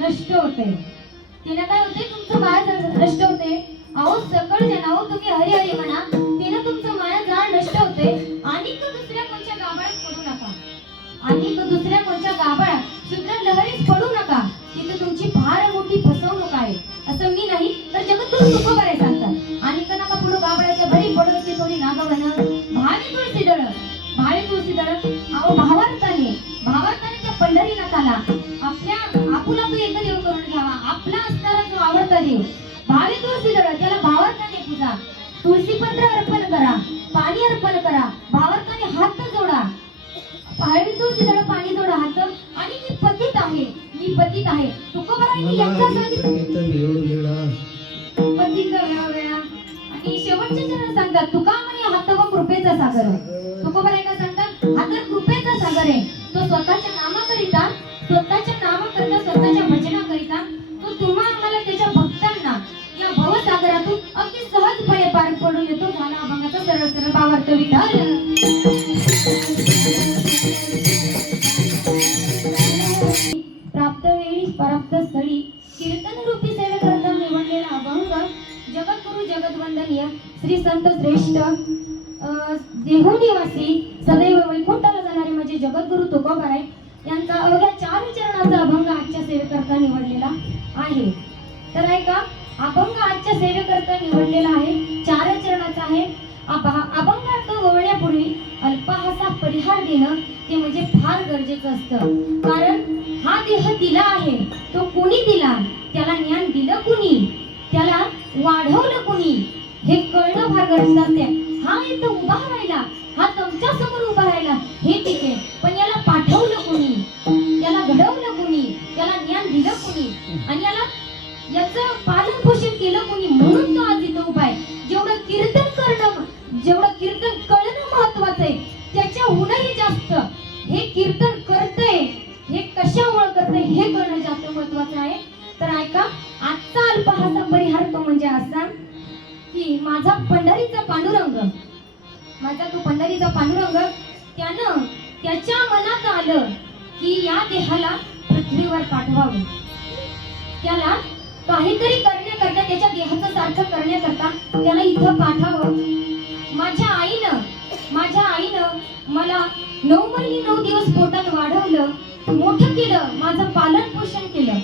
नष्ट होते. तिने काय होते, तुमचं मायाजाळ नष्ट होते. अहो सकळ जनाओ तुम्ही हरी हरी म्हणा, तिने तुमचं मायाजाळ नष्ट होते. आणि तो दुसऱ्या कोणत्या गाभाळात पडू नका, आणि तो दुसऱ्या कोणत्या गाभाळात शुद्र लहरीत पडू नका. तिथे तुमची फार मोठी फसवणूक आहे. असं मी नाही तर जगतगुरु तुकोबाराय सांगतात. आणि कनाका पुढे गाभाळाच्या भरी पडवे ती थोडी नागवन भावी तुळशी दळ, भावी तुळशी दळ. अहो भावार्थाने त्या पंढरीनाथाला आपल्या आपुला तू एक देव करून घ्यावा. आपला असणारा जो आवडता देव भावी तुळशी दळ, त्याला भावार्थाने पूजा. तुळशी पत्र अर्पण करा, पाणी अर्पण करा, भावार्थाने हात जोडा. भावी तुळशी दळ पाणी जोडा हात. आणि मी पतित आहे, मी पतित आहे. तुकोबारायांनी यांचा सांगितलं पतित वेळा. आणि शेवटचे चरण सांगतात तुका म्हणे हात व कृपेचा सागर. तुकोबाराय काय सांगतात, हा तर कृपेचा सागर आहे. तो स्वतःच्या नामाकरिता, स्वतःच्या भजनाकरिता तो तुम्हा आम्हाला त्याच्या भक्तांना या भवसागरातून अगदी सहजपणे पार पडून येतो. झाला अभंगाचा सरळ सरळ भावार्थ विठाल. संत श्रेष्ठ देहुनिवासी सदैव वैकुंठाला जाणारे म्हणजे जगद्गुरु तुकोबाराय यांचा अवघ्या 4 चरणाचा अभंग आजच्या सेवेकरता निवडलेला आहे. तर ऐका, अभंग आजच्या सेवेकरता निवडलेला आहे 4 चरणाचा आहे. अभंगार्थ वळण्यापूर्वी अल्पहासा परिहार देणं ते म्हणजे फार गरजेचं असतं. कारण हा देह दिला आहे, तो कुणी दिला, त्याला ज्ञान दिलं कुणी, त्याला वाढवलं कुणी, हे कळणं फार गरजेचं असते. हा इथं उभा राहिला, हा तुमच्या समोर उभा राहिला हे ठीक आहे, पण याला पाठवलं कुणी, याला घडवलं कुणी, याला ज्ञान दिलं कुणी आणि याचं पालन पोषण केलं कुणी, म्हणून तो आज इथं उभा आहे. जेवढं कीर्तन करणं, जेवढं कीर्तन कळणं महत्वाचं आहे त्याच्याहूनही जास्त हे कीर्तन करतंय, हे कशामुळे करतंय हे कळणं जास्त महत्वाचं आहे. तर ऐका, आजचा अल्पहासा परिहार तो म्हणजे असा की माझा पंढरीचा पांडुरंग, माझा तो पंढरीचा पांडुरंग, त्यानं त्याच्या मनात आलं की या देहाला पृथ्वीवर पाठवावं, त्याला काहीतरी करण्याकरता, त्याच्या देहाचं सार्थक करण्याकरता त्याला इथं पाठवावं. माझ्या आईनं मला 9 महिने 9 दिवस पोटात वाढवलं, मोठं केलं, माझं पालन पोषण केलं.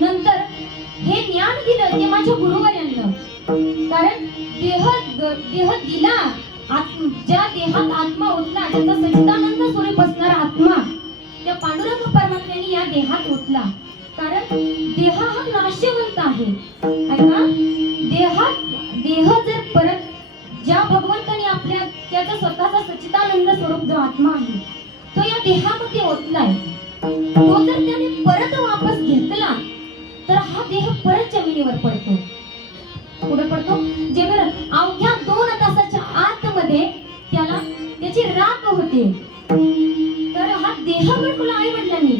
नंतर हे ज्ञान दिलं ते माझ्या गुरुवर्यांना. कारण देह दिला, ज्या देहात आत्मा ओतला, ज्याचा सच्चिदानंद स्वरूप असणारा आत्मा त्या पांडुरंग परमात्म्याने या देहात ओतला. कारण देह हा नाशवंत आहे. ऐका, देह जर परत ज्या भगवंताने आपल्या त्याचा स्वतःचा सच्चिदानंद स्वरूप जो आत्मा आहे तो या देहामध्ये ओतलाय, तो जर त्याने परत वापस घेतला तर हा देह परत जमिनीवर पडतो. पुढे पडतो जमिनीवर. अवघ्या 2 तासाच्या आतमध्ये त्याला त्याची राख होते. तर हा देह बिलकुल आई वडिलांनी,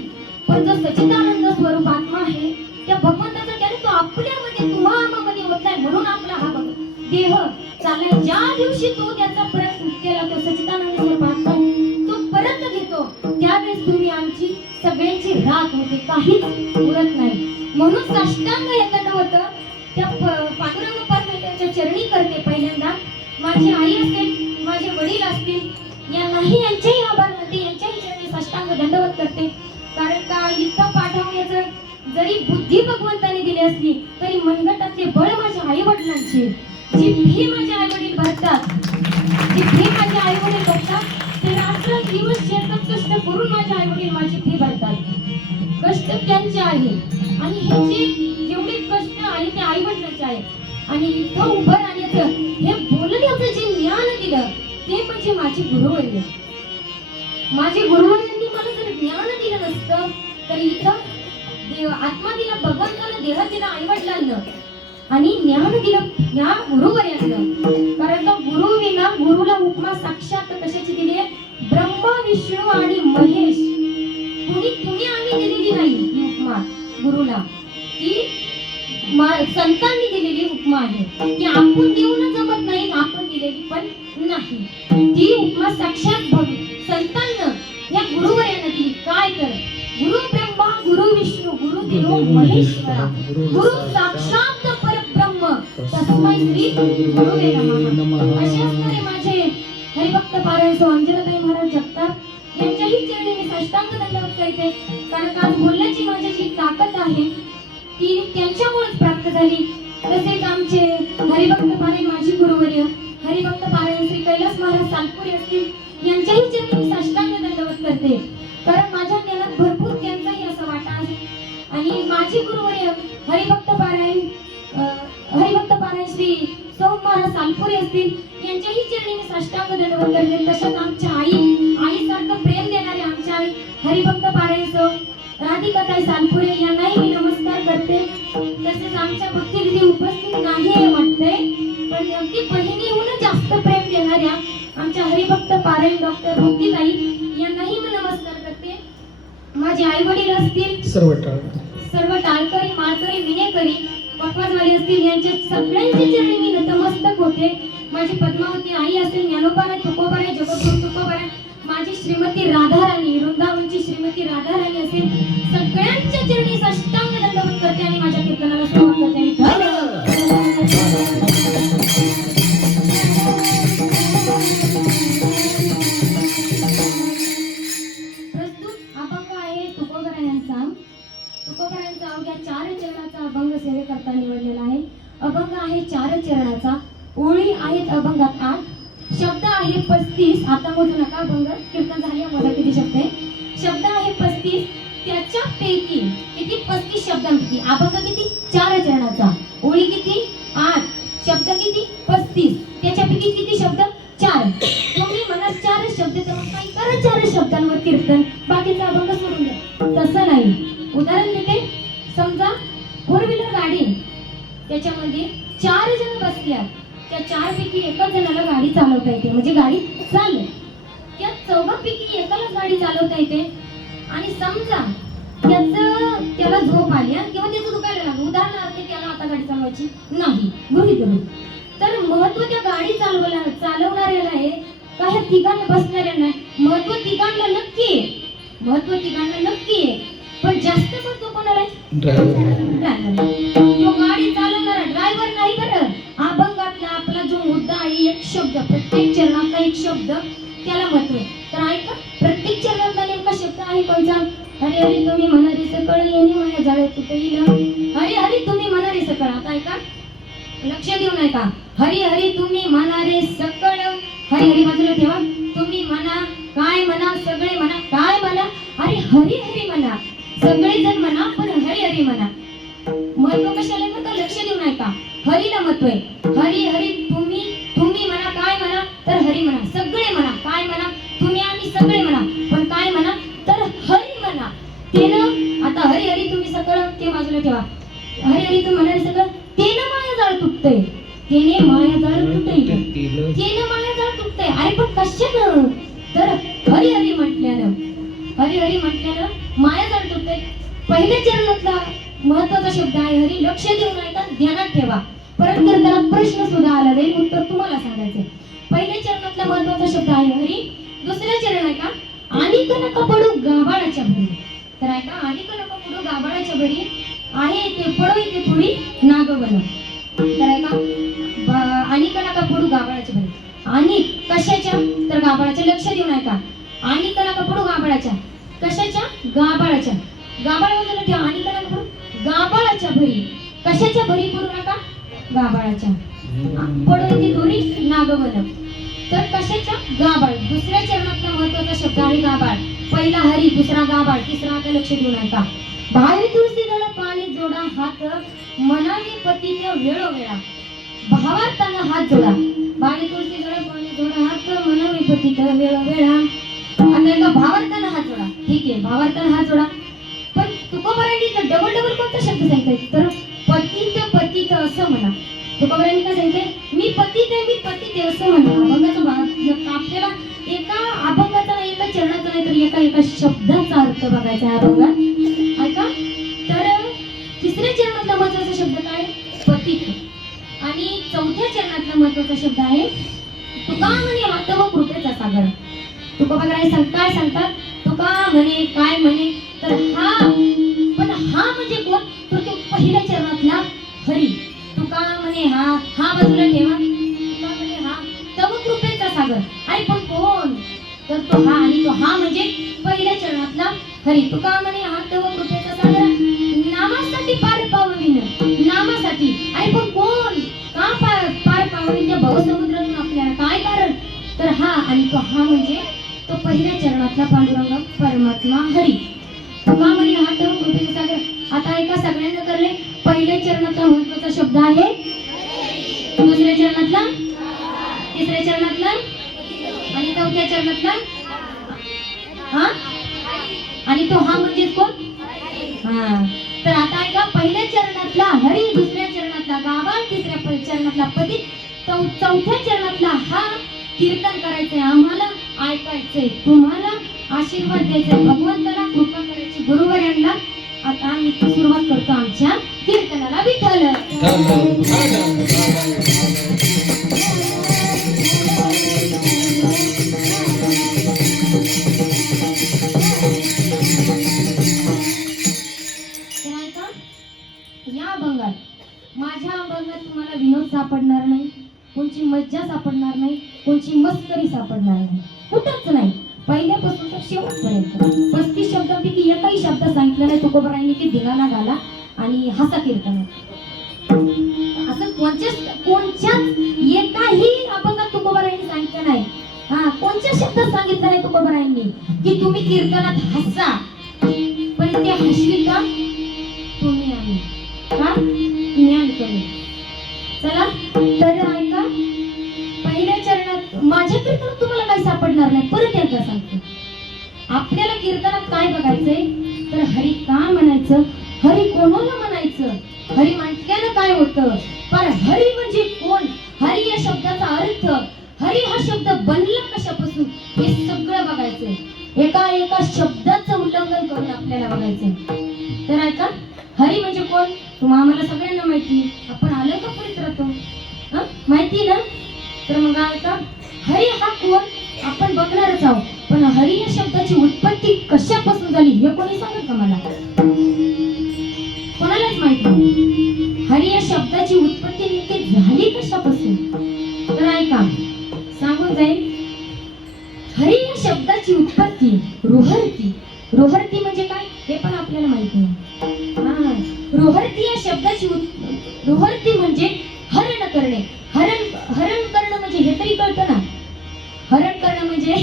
पण जो सच्चिदानंद स्वरूप आत्मा आहे त्या भगवंताचा त्याने तो आपल्यामध्ये तुम्हामध्ये ओतलाय, म्हणून आपला हा देह चाललाय. ज्या दिवशी तो त्याचा परत केला, तो सच्चिदानंद स्वरूप आत्मा तो परत घेतो, त्यावेळेस तुम्ही आमची सगळ्यांची राख होते, काहीच उरत नाही. म्हणून साष्टांग हे होतं त्या पांडुरंग परमेश्वराच्या चरणी करते. पहिल्यांदा माझी आई असेल, माझे वडील असतील, यांनाही यांचेही आभार मानते, यांच्याही चरणी साष्टांग दंडवत करते. कारण का इथं पाठवण्याचं जरी बुद्धी भगवंताने दिली असली तरी मनगटातले बळ माझ्या आई वडिलांचे, जी फी माझे आई वडील भरतात, जी फी माझे आई वडील भरतात, ते रात्र दिवस शेतात कष्ट करून माझे आई वडील माझी फी भरतात. कष्ट त्यांचे आहे आणि ह्याचे जेवढे कष्ट आहे ते आई वडिलांचे आहे. आणि इथं उभं राहण्याचं, हे बोलण्याचं जे ज्ञान दिलं ते म्हणजे माझे गुरुवर्य. माझे गुरुवर्यांनी मला जर ज्ञान दिलं नसतं तर इथं आत्मा दिला भगवंतानं, देह दिला आई वडिलांना आणि ज्ञान दिलं या गुरुवर्यांना. कारण तो गुरु विना, गुरुला उपमा साक्षात कशाची दिली आहे? ब्रह्मा, विष्णू आणि महेश. तुम्ही आम्ही दिलेली नाही ही उपमा गुरुला, ती संतांनी दिलेली उपमा आहे. ती आपण देऊन जमत नाही, आपण दिलेली पण नाही. ती उपमा साक्षात संतांना या गुरुवर्यांना दिली. काय तर गुरु ब्रह्मा, गुरु विष्णू, गुरु देव महेश्वरा, गुरु साक्षात परब्रह्म, तस्मै श्री गुरुवे नमः. असे असणारे माझे हरिभक्त पारायण सो अंजनाताई महाराज जगताप यांच्याही चरणी मी साष्टांग दंडवत करते. कारण आज बोलण्याची माझी जी ताकद आहे ती त्यांच्यामुळेच प्राप्त झाली. तसेच आमचे हरिभक्त पारायण माझी गुरुवर्य हरिभक्त पारायण श्री कैलास महाराज सालपुरे असतील यांच्याही चरणी मी साष्टांग दंडवत करते. कारण माझ्या ज्ञानात भरपूर त्यांचाही असा वाटा आहे. आणि माझी गुरुवर्य हरिभक्त पारायण श्री सोम महाराज सालपुरे असतील यांच्याही चरणी मी साष्टांग दंडवत करते. तसंच आमच्या आईसारखं प्रेम देणारे आमच्या आई हरिभक्त पारायण सो राधिकाताई सालपुरे यांनाही मी नमस्कार करते. तसेच आमच्या भक्तिविधी उपस्थित नाही आहे वाटतंय, पण अगदी बहिणीहून जास्त प्रेम देणाऱ्या आमच्या हरिभक्त पारायण डॉक्टर भक्तिताई यांनाही मी नमस्कार करते. माझे आई वडील असतील, सर्व टाळकरी, माळकरी, विनेकरी, पक्वाजवाले असतील, यांच्या सगळ्यांच्या चरणी मी नतमस्तक होते. माझी पद्मावती आई असेल, ज्ञानोबाराय, तुकोबाराय, जगद्गुरु तुकोबाराय, माझी श्रीमती राधाराणी, वृंदावनची श्रीमती राधाराणी असेल, सगळ्यांच्या चरणी साष्टांग दंडवत करते आणि माझ्या कीर्तनाला सुरुवात करते. आहेत अभंगात 8, शब्द आहे 35. आता मोजू नका, अभंग कीर्तन झाले, मोजा किती शब्द आहे. शब्द आहे 35, त्याच्यापैकी किती 35 शब्दांपैकी अभंग किती 4 चरणाचा, ओळी किती 8, शब्द किती 35, त्याच्यापैकी किती शब्द 4. तुम्ही म्हणा 4 शब्द तर मग काय करा 4 शब्दांवर कीर्तन, बाकीचा अभंग सोडून द्या. तसं नाही. उदाहरण देते, समजा 4 व्हीलर गाडी, त्याच्यामध्ये 4 जण बसल्यात, त्या 4 पैकी एकाच जणाला गाडी चालवता येते, म्हणजे गाडी चालेल. त्या 4 पैकी एकालाच गाडी चालवता येते आणि समजा त्याला झोप आली किंवा त्याचं दुखायला लागलं, उदाहरणार्थ त्याला आता गाडी चालवायची नाही गृहीत धरू, तर महत्व त्या गाडी चालवणाऱ्याला आहे का ह्या तिघांना बसणाऱ्यांना आहे? महत्व तिघांना नक्की आहे, महत्व तिघांना नक्की आहे, पण जास्त महत्व कोणाला आहे? ड्रायव्हर. तो गाडी चालवणारा ड्रायव्हर नाही. बरं, अभंगातला आपला जो मुद्दा आहे, एक शब्द, प्रत्येक चरणातला एक शब्द, त्याला महत्व आहे. तर ऐका, प्रत्येक चरणातला नेमका शब्द आहे कोणता? हरी हरी तुम्ही म्हणा रे सकळ येणे माया जाळे कुठे येईल. हरी हरी तुम्ही म्हणा रे सकळ. आता ऐका, लक्ष देऊन ऐका. हरी हरी तुम्ही म्हणा रे सकळ. हरी हरी बाजूला ठेवा. तुम्ही म्हणा, काय म्हणा, सगळे म्हणा, काय म्हणा. अरे हरी हरी म्हणा, सगळे जण म्हणा, पण हरी हरी म्हणा. महत्व कशाला आहे बरं, लक्ष देऊन ऐका. हरीला महत्व आहे. हरी हरी तुम्ही म्हणा, काय म्हणा, तर हरी म्हणा. सगळे म्हणा, काय म्हणा, तुम्ही आणि सगळे म्हणा, पण काय म्हणा, तर हरी म्हणा. तेनं आता हरी हरी तुम्ही सकळ ते बाजूला ठेवा. हरी हरी तुम्ही म्हणा सकळ, तेनं माया जाळ तुटतंय, तेने माया जाळ तुटतंय, तेनं माया जाळ तुटतंय. अरे पण कशानं? तर हरी हरी म्हटल्यानं, हरी हरी म्हटल्यानं माया जाळ तुटतंय. पहिल्या चरणातला महत्वाचा शब्द आहे हरी. लक्ष देऊन ऐका, ध्यानात ठेवा. परत करताना प्रश्न सुद्धा आला जाईल, उत्तर तुम्हाला सांगायचंय. पहिल्या चरणातला महत्वाचा शब्द आहे हरी. दुसऱ्या चरण ऐका, आणि नका पडू गाभाळाच्या भरी. तर ऐका, आणि नका पडू गाभाळाच्या भरी आहे ते पडू इथे थोडी नागवन. तर ऐका, आणि नका पडू गाभाळाच्या भरी. आणि कशाच्या? तर गाभाळाच्या. लक्ष देऊन ऐका. आणि नका पडू गाभाळाच्या. कशाच्या? गाभाळाच्या. गाभाळ बाजूला ठेवा. आणि नका पडू गाभाळाच्या भरी. कशाच्या भरी पडू नका? गाभाळाच्या. पडू इथे दोरी नागवन. तर कशाच्या? गाभाळ. दुसऱ्या चरणातला महत्वाचा शब्द आहे गाभाळ. पहिला हरी, दुसरा गाभाळ, तिसरा आता लक्ष देऊन ऐका. भावी तुळशी दळ पाणी जोडा हात, मनावी पतीत वेळोवेळा. भावार्थानं हात जोडा. भावी तुळशी दळ पाणी जोडा हात, मनावी पतीत वेळोवेळा. आता एका भावार्थानं हात जोडा. ठीक आहे, भावार्थानं हात जोडा. पण तुकोबारांनी तर डबल डबल कोणता शब्द सांगितलाय? तर पतित पतित असं म्हणा. तुकोबारांनी काय सांगितलंय? मी पतित आहे, मी पतित आहे असं म्हणा. अभंगाचा भाग आपल्याला एका अभंगाचा नाही, एका चरणाचा नाही, तर एका शब्दाचा अर्थ बघायचा आहे अभंगात. ऐका, तर तिसऱ्या चरणातला महत्वाचा शब्द काय? पतित. आणि चौथ्या चरणातला महत्वाचा शब्द आहे तुका म्हणे हात व कृपेचा सागर. तुकोबा काय सांगतात? तुका म्हणे, काय म्हणे, तर हा. पण हा म्हणजे कोण? तर तो पहिल्या चरणातला हरी. तुका म्हणे हा, हा बाजूला ठेवा. तुका म्हणे हा, तव कृपेचा सागर. आणि पण कोण? तर तो हा. आणि तो हा म्हणजे पहिल्या चरणातला हरी. तुका म्हणे हा, तव कृपेचा सागर. नामासाठी पार पावविन, नामासाठी. आणि पण कोण? का पार पावविन त्या भवसमुद्रातून आपल्याला? काय कारण? तर हा. आणि तो हा म्हणजे तो पहिल्या चरणातला पांडुरंग परमात्मा हरी. तुका म्हणे हा, तव कृपेचा सागर. आता एका सगळ्यांना करले. पहिल्या चरणातला महत्वाचा शब्द आहे, दुसऱ्या चरणातला, तिसऱ्या चरणातला, आणि चौथ्या चरणातला हा. आणि तो हा म्हणजे कोण? हा. तर आता ऐका, पहिल्या चरणातला हरी, दुसऱ्या चरणातला गाभाळ, तिसऱ्या चरणातला पतित, चौथ्या चरणातला हा. कीर्तन करायचंय आम्हाला, ऐकायचंय तुम्हाला, आशीर्वाद द्यायचाय भगवंताला, कृपा करायची गुरुवर्यांना. आता आम्ही सुरुवात करतो आमच्या कीर्तनाला. विठ्ठल या अभंगात, माझ्या अभंगात तुम्हाला विनोद सापडणार नाही, कोणची मज्जा सापडणार नाही, कोणची मस्करी सापडणार नाही, कुठंच नाही. पहिल्यापासून तर शेवटपर्यंत 35 शब्दांपैकी एकही शब्द सांगितला नाही तुकोबारायांनी की धिंगाणा घाला आणि हसा कीर्तन. असं कोणच्याच एकाही तुकोबरायांनी की तुम्ही कीर्तनात हसा, पण ते हसविता तुम्ही आम्ही का ज्ञान कमी. चला तर ऐका, पहिल्या चरणात माझ्या कीर्तनात तुम्हाला काही सापडणार नाही. परत एकदा सांगतो, आपल्याला कीर्तनात काय बघायचंय तर हरी का म्हणायचं, हरी कोणाला म्हणायचं, हरी म्हटल्यानं काय होतं, पण हरी म्हणजे कोण, हरी या शब्दाचा अर्थ, हरी हा शब्द बनला कशापासून, हे सगळं बघायचंय. एका एका शब्दाचं उल्लंघन करून आपल्याला बघायचंय. तर ऐका, हरी म्हणजे कोण तुम्हाला आम्हाला सगळ्यांना माहिती, आपण आलं का पडत राहतो माहिती ना. तर मग ऐका, हरी हा कोण आपण बघणारच आहोत, पण हरी या शब्दाची उत्पत्ती कशापासून झाली हे कोणी सांगत का मला, कोणालाच माहित नाही. हरी या शब्दाची उत्पत्ती नेमकी झाली कशापासून तर ऐका, सांगून जाईल. हरी या शब्दाची उत्पत्ती रोहर्ती, रोहर्ती म्हणजे काय हे पण आपल्याला माहित नाही. रोहर्ती या शब्दाची रोहर्ती म्हणजे हरण करणे, हरण करणं म्हणजे हे तरी कळतं ना. हरण करणं म्हणजे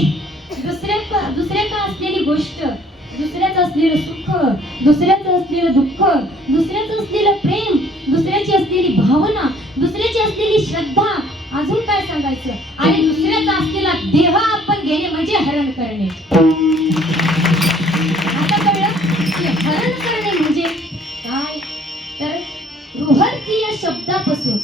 दुसऱ्याचा असलेली गोष्ट, दुसऱ्याचं असलेलं सुख, दुसऱ्याचं असलेलं दुःख, दुसऱ्याचं असलेलं प्रेम, दुसऱ्याची असलेली भावना, दुसऱ्याची असलेली श्रद्धा, अजून काय सांगायचं, आणि दुसऱ्याचा असलेला देह आपण घेणे म्हणजे हरण करणे. आता कळलं की हरण करणे म्हणजे काय. तर रोहर्ती या शब्दापासून,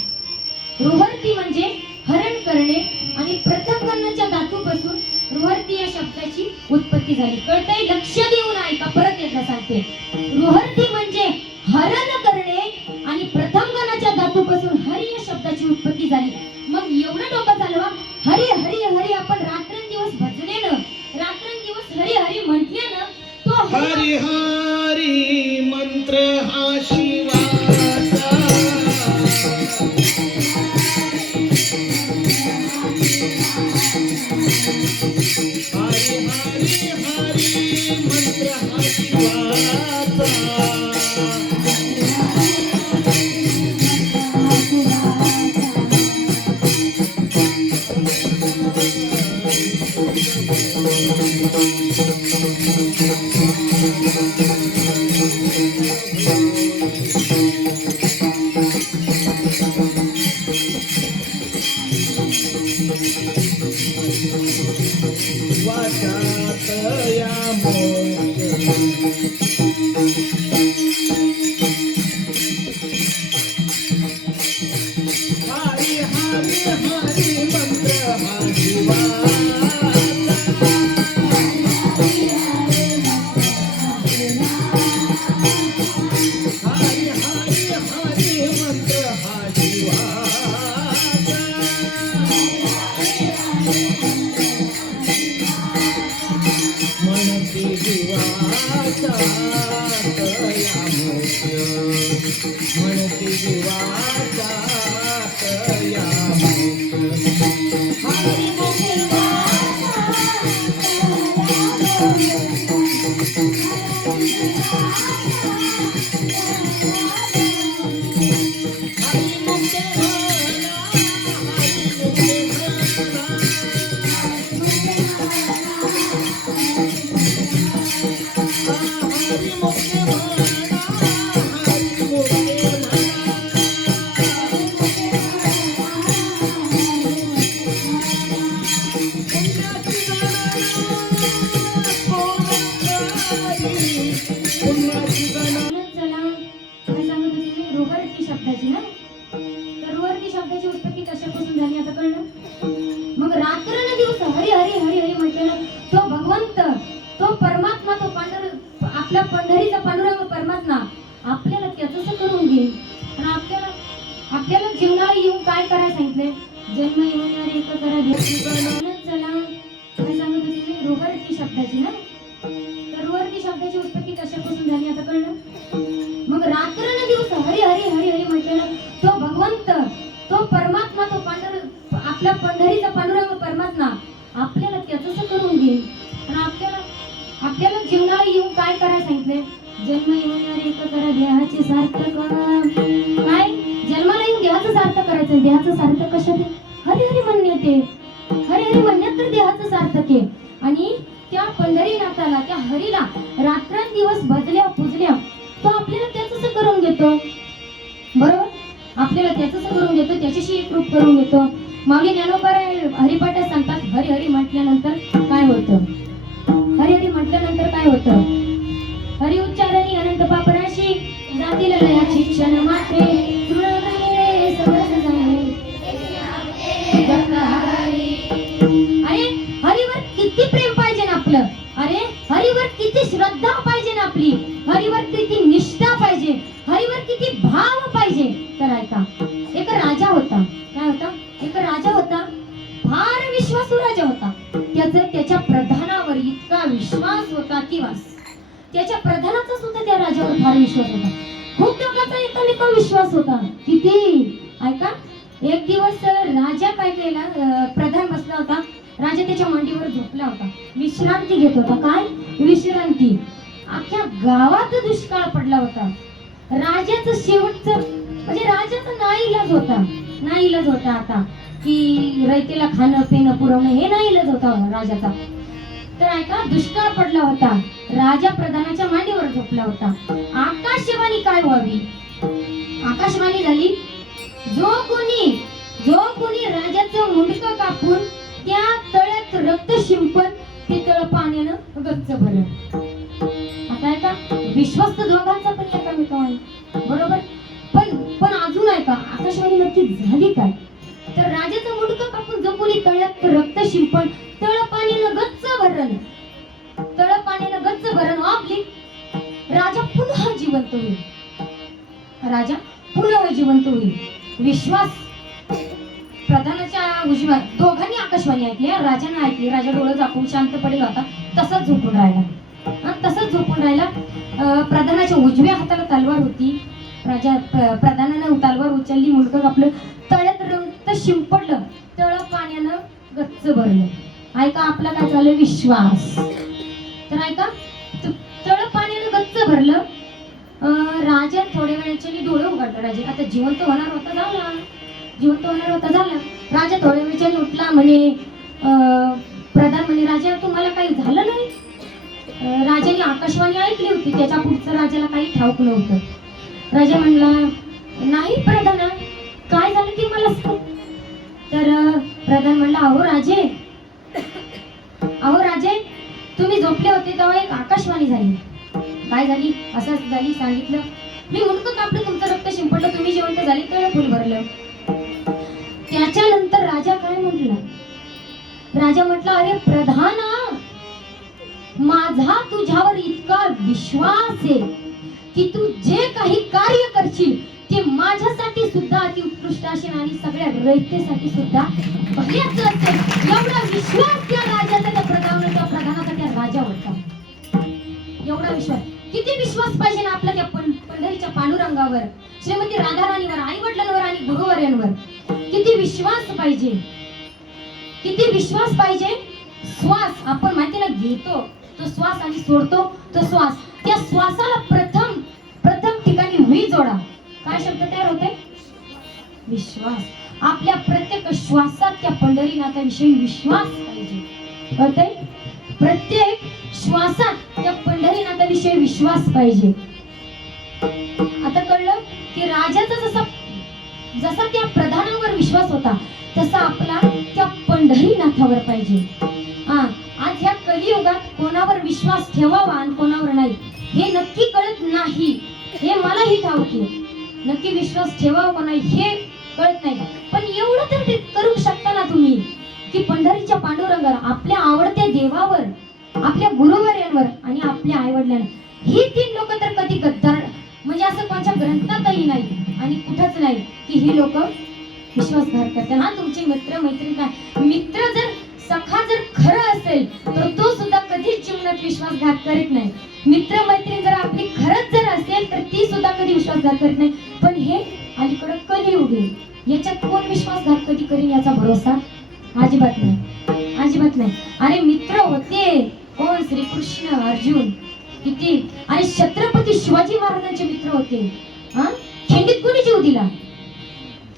रोहर्ती म्हणजे हरण करणे, आणि प्रथमगणाच्या धातूपासून रोहर्ती या शब्दाची उत्पत्ती झाली. कळतंय, लक्ष देऊन ऐका, परत एकदा सांगते. रोहर्ती म्हणजे हरण करणे, आणि प्रथमगणाच्या धातूपासून हरी या शब्दाची उत्पत्ती झाली. मग एवढं डोकं चालवा, हरी हरी हरी आपण रात्रंदिवस भजलेलं, रात्रंदिवस हरी हरी म्हटल्यानं तो हरी हरी मंत्र हा शिवाचा. हरी हरी हरी मंत्र हा शिवाचा. वाचात या हरी हरी हरी मंत्र हा शिवाचा. हरी हरी हरी मंत्र हा शिवाचा. म्हणती जीवाचा तया मोक्ष, म्हणती जीवाचा तया मोक्ष. हरी मुखे हरी मुखे म्हणा, हरी मुखे म्हणा. हरी मुखे म्हणा, हरी मुखे म्हणा. पुण्याची गणना चला काय सांगत होते मी, रोहर्ती शब्दाची ना. तर रोहर्ती शब्दाची उत्पत्ती कशापासून झाली आता कळलं. मग रात्र दिवस हरी हरी हरी हरी म्हटलेलं तो भगवंत, तो परमात्मा, तो आपला पंढरीचा पांडुरंग परमात्मा आपल्याला त्याच करून घेईल. आणि आपल्याला जीवनाला येऊन काय करायला सांगितलंय, जन्म येऊन एक करा चला काय सांगत होते मी, रोहर्ती शब्दाची ना. तर रोहर्ती शब्दाची उत्पत्ती कशापासून झाली आता कळलं. मग रात्र दिवस हरी हरी हरी हरी म्हटलेलं तो भगवंत, तो परमात्मा, तो आपला पंढरीचा पांडुरंग परमात्मा आपल्याला त्याच करून घेईल. आणि आपल्याला जीवनाला येऊन काय करायला सांगितलंय, जन्म येऊन एक करा देहाचे सार्थक. काय जन्माला येऊन देहाचं सार्थक करायचं. देहाचं सार्थक कशात आहे, हरी हरी म्हणण्यात आहे. हरी हरी म्हणण्यात तर देहाचं सार्थक आहे. आणि पंढरीनाथाला, त्या हरीला रात्रंदिवस भजल्या पूजल्या, तो आपल्याला त्याच करून घेतो. बरोबर, आपल्याला त्याच करून घेतो, त्याच्याशी एकरूप करून घेतो. माऊली ज्ञानोबा हरिपाठात सांगतात, हरी हरी म्हटल्यानंतर काय होतं, हरी हरी म्हटल्यानंतर काय होतं. हरी उच्चारणी अनंत पापराशी जातील लयाची क्षण मात्रे, तृण मिळे समरस जाणे. अरे हरीवर किती प्रेम पाहिजे ना आपलं, अरे हरीवर किती श्रद्धा पाहिजे ना आपली, हरीवर किती निष्ठा पाहिजे, हरीवर किती भाव पाहिजे. तर ऐका, एक राजा होता. काय होता? एक राजा होता, फार विश्वासू राजा होता. त्याच्या प्रधानावर इतका विश्वास होता की वास. त्याच्या प्रधानाचा सुद्धा त्या राजावर फार विश्वास होता. खूप लोकांचा एकामेकावर विश्वास होता. किती? ऐका, एक दिवस राजा काय केला, प्रधान बसला होता, राजा त्याच्या मांडीवर झोपला होता, विश्रांती घेत होता. काय विश्रांती? अख्ख्या गावात दुष्काळ पडला होता. राजाचं शेवटचं म्हणजे राजाचा नाईलाज होता आता, की रयतेला खाणं पिणं पुरवणं हे नाईलाज होता राजाचा. तर ऐका, दुष्काळ पडला होता, राजा प्रधानाच्या मांडीवर झोपला होता. आकाशवाणी काय व्हावी? आकाशवाणी झाली, जो कोणी राजाचं मुंडकं कापून त्या तळ्यात रक्त शिंपण, ते तळ पाण्यानं गच्च भरलं. आता ऐका, विश्वास तर दोघांचा पण एकामेकावर आहे. बरोबर, पण अजून ऐका, आकाशवाणी नक्की झाली काय? तर राजाचं मुंडकं कापून जो कोणी तळ्यात रक्त शिंपण, तळ पाण्यानं गच्च भरलं, आपली राजा पुन्हा जिवंत होईल. विश्वास प्रधानाच्या उजव्या, दोघांनी आकाशवाणी ऐकली, राजाने ऐकली. राजा डोळे झाकून शांत पडला होता, तसाच झोपून राहिला. प्रधानाच्या उजव्या हाताला तलवार होती. प्रधानानं तलवार उचलली, मुंडकं कापलं, तळ्यात रक्त शिंपडलं, तळ पाण्यानं गच्च भरलं. ऐका, आपला काय झालं? विश्वास. तर ऐका, तळ पाण्यानं गच्च भरलं. राजा थोड्या वेळाने डोळे उघडला. राजा आता जिवंत होणार होता, झाला. राजा थोड्या वेळाने उठला, म्हणे प्रधान म्हणे, राजा तुम्हाला काही झालं नाही? राजाने आकाशवाणी ऐकली होती, त्याच्या पुढचं राजाला काही ठाऊक नव्हतं. राजा म्हणला, नाही प्रधाना, काय झालं की मला सांग. तर प्रधान म्हणला, अहो राजे, तुम्ही झोपले होते तेव्हा एक आकाशवाणी झाली. काय झाली? असं झाली. सांगितलं, मी मुंडकं कापलं, तुमचं रक्त शिंपडलं, तुम्ही जिवंत झाले, तळ फुल भरलं. त्याच्यानंतर राजा काय म्हटला? राजा म्हटला, अरे प्रधाना, माझा तुझ्यावर इतका विश्वास आहे की तू जे काही कार्य करशील ते माझ्यासाठी सुद्धा अति उत्कृष्ट असेल आणि सगळ्या रयतेसाठी सुद्धा भल्याच असेल. एवढा विश्वास त्या राजाचा, त्या प्रधानाचा त्या राजावरचा. एवढा विश्वास. किती विश्वास पाहिजे ना आपल्या त्या पंढरीच्या पांडुरंगावर, श्रीमती राधाराणीवर, आई वडिलांवर आणि गुरुवर्यांवर. किती विश्वास पाहिजे. श्वास आपण माहिती ना, घेतो तो श्वास आणि सोडतो तो श्वास. त्या श्वासाला प्रथम ठिकाणी वी जोडा. काय शब्द तयार होते? विश्वास. आपल्या प्रत्येक श्वासात त्या पंढरीनाथाविषयी विश्वास पाहिजे. कळतंय? प्रत्येक श्वासात त्या पंढरीनाथाविषयी विश्वास पाहिजे. आता कळलं की राजाचा जसा त्या प्रधानावर विश्वास होता, तसा आपला त्या पंढरीनाथावर पाहिजे. आज ह्या कलियुगात कोणावर विश्वास ठेवावा आणि कोणावर नाही हे नक्की कळत नाही. हे मलाही ठाऊक आहे, नक्की विश्वास ठेवावा का नाही हे कळत नाही. पण एवढं तर करू शकता ना तुम्ही की पंढरीच्या पांडुरंगावर, आपल्या आवडत्या देवावर, आपल्या गुरुवर्यांवर आणि आपल्या आई वडिलांवर, ही 3 लोक तर कधी गद्दार म्हणजे असं कोणत्या ग्रंथातही नाही आणि कुठंच नाही की ही लोक विश्वासघात करतात. हा, तुमचे मित्र मैत्रीण काय, मित्र जर सखा जर खरं असेल तर तो सुद्धा कधीच जीवनात विश्वासघात करीत नाही. मित्र मैत्रीण जर आपली खरंच जर असेल तर ती सुद्धा कधी विश्वासघात करीत नाही. पण हे अलीकडे कलियुग आहे, याच्यात कोण विश्वासघात कधी करीन याचा भरोसा अजिबात नाही. अरे मित्र होते कोण? श्रीकृष्ण, अर्जुन, किती. आणि छत्रपती शिवाजी महाराजांचे मित्र होते. खिंडीत कोणी जीव दिला?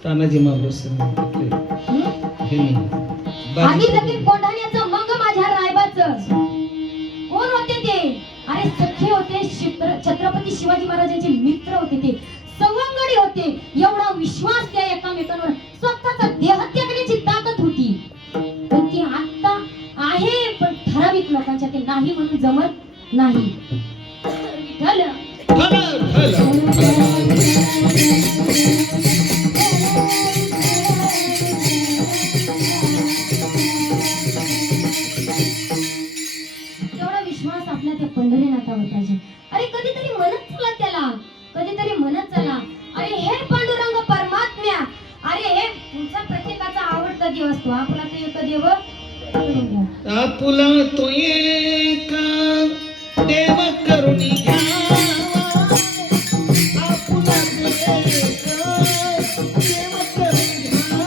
तानाजी महाराज. आधी लगेच कोंढाण्याचं, मग माझ्या रायबाचं. कोण होते ते? अरे सखे होते, छत्रपती शिवाजी महाराजांचे मित्र होते ते, सवंगडी होते. एवढा विश्वास त्या एकामेकांवर, स्वतःचा देहत्याग करण्याची ताकद होती. पण ती आता आहे, पण ठराविक लोकांच्या ते नाही म्हणून जमत नाही. विठ्ठल तेवढा विश्वास आपल्या त्या पंढरीनाथावर पाहिजे. अरे कधीतरी म्हणत चला त्याला, कधीतरी म्हणत चला, अरे हे पांडुरंग परमात्म्या, अरे हे तुमचा प्रत्येकाचा आवडता देव असतो. आपला तो एक देव आपुला तो एक देव करुणी घ्यावा, आपुला तो एक देव करुणी घ्यावा.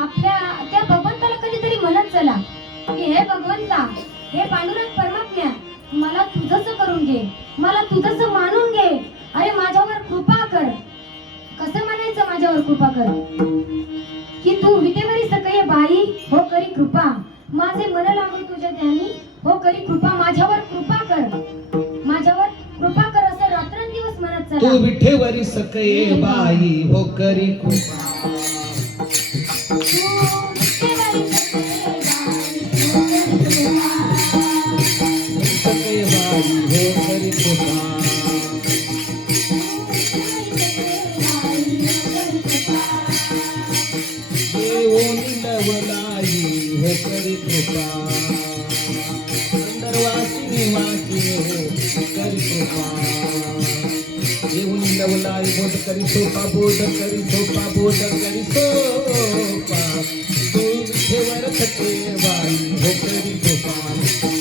आपल्या त्या भगवंताला कधीतरी म्हणत चला की हे भगवंता, हे पांडुरंग परमात्म्या, मला तुझंच करून घे, मला तुझंच मानून घे. अरे माझ्यावर कृपा कर. कसं म्हणायचं माझ्यावर कृपा कर? की तू विटेवरी सकय बाई हो करी कृपा, माझे मन लागून तुझ्या ध्यानी हो करी कृपा, माझ्यावर कृपा कर, माझ्यावर कृपा कर, असं रात्रंदिवस म्हणत चला. तू विठेवरी सकये बाई हो करी कृपा, सकये बाई हो करी कृपा. लवलाई हो करी कृपा, अंदरवासिनी वासिनी हो करी कृपा. येऊन लवलाई बोध करी सोपा, बोध करी सोपा, बोध करी सोपा. तुमच्यावर सखे बाई हो करी कृपा,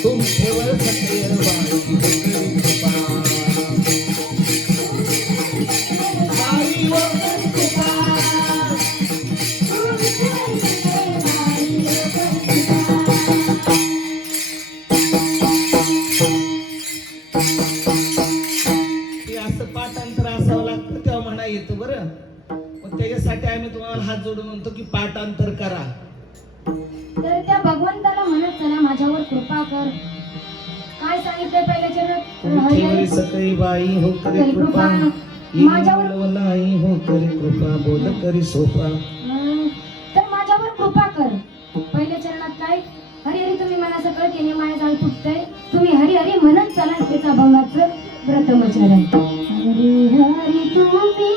तुमच्यावर सखे बाई हो करी कृपा. बाई हो करी कृपा. पाठांतर असावं लागतं तेव्हा म्हणा येतं बरं. मग त्याच्यासाठी आम्ही तुम्हाला हात जोडून म्हणतो की पाठांतर करा. तर त्या भगवंताला म्हणत चला माझ्यावर कृपा कर. काय सांगितलंय पहिल्या चरणात? सकई बाई हो करी कृपा, माझ्यावर वलाई हो करी कृपा, बोध करी सोपा. तर माझ्यावर कृपा कर. पहिल्या चरणात काय? हरी हरी तुम्ही मला सगळं केले, माया जाळ फुटतंय, तुम्ही हरी हरी म्हणत चला. त्याचा अभंगाचं प्रथमचरण. हरी हरी तुम्ही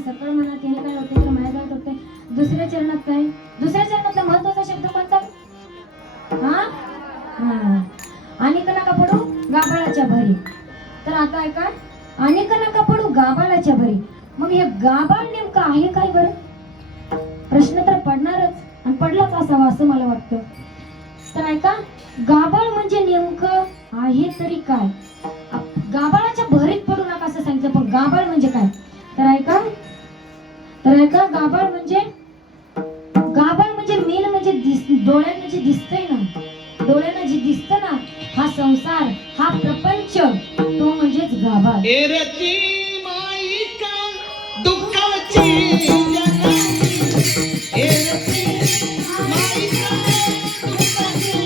सकळ म्हणा तिने काय होते तर माया जात होते. दुसऱ्या चरणात काय? दुसऱ्या चरणातला महत्वाचा शब्द कोणता? हा हा आणि नका पडू गाभाळाच्या भरी. तर आता ऐका, अनेक नका पडू गाभाळाच्या भरी. मग हे गाभाळ नेमकं आहे काय बरं? प्रश्न तर पडणारच आणि पडलाच असावा असं मला वाटतं. तर ऐका, गाभाळ म्हणजे नेमकं आहे तरी काय? गाभाळाच्या भरीत पडू नका असं सांगितलं, पण गाभाळ म्हणजे काय? तर ऐका, गाभाळ म्हणजे मेन म्हणजे डोळ्यांना जे दिसतंय ना, डोळ्यांना जे दिसतं ना, हा संसार, हा प्रपंच, तो म्हणजेच गाभाळ. एरती माईका दुःखाची जनानी, एरती माईका दुःखाची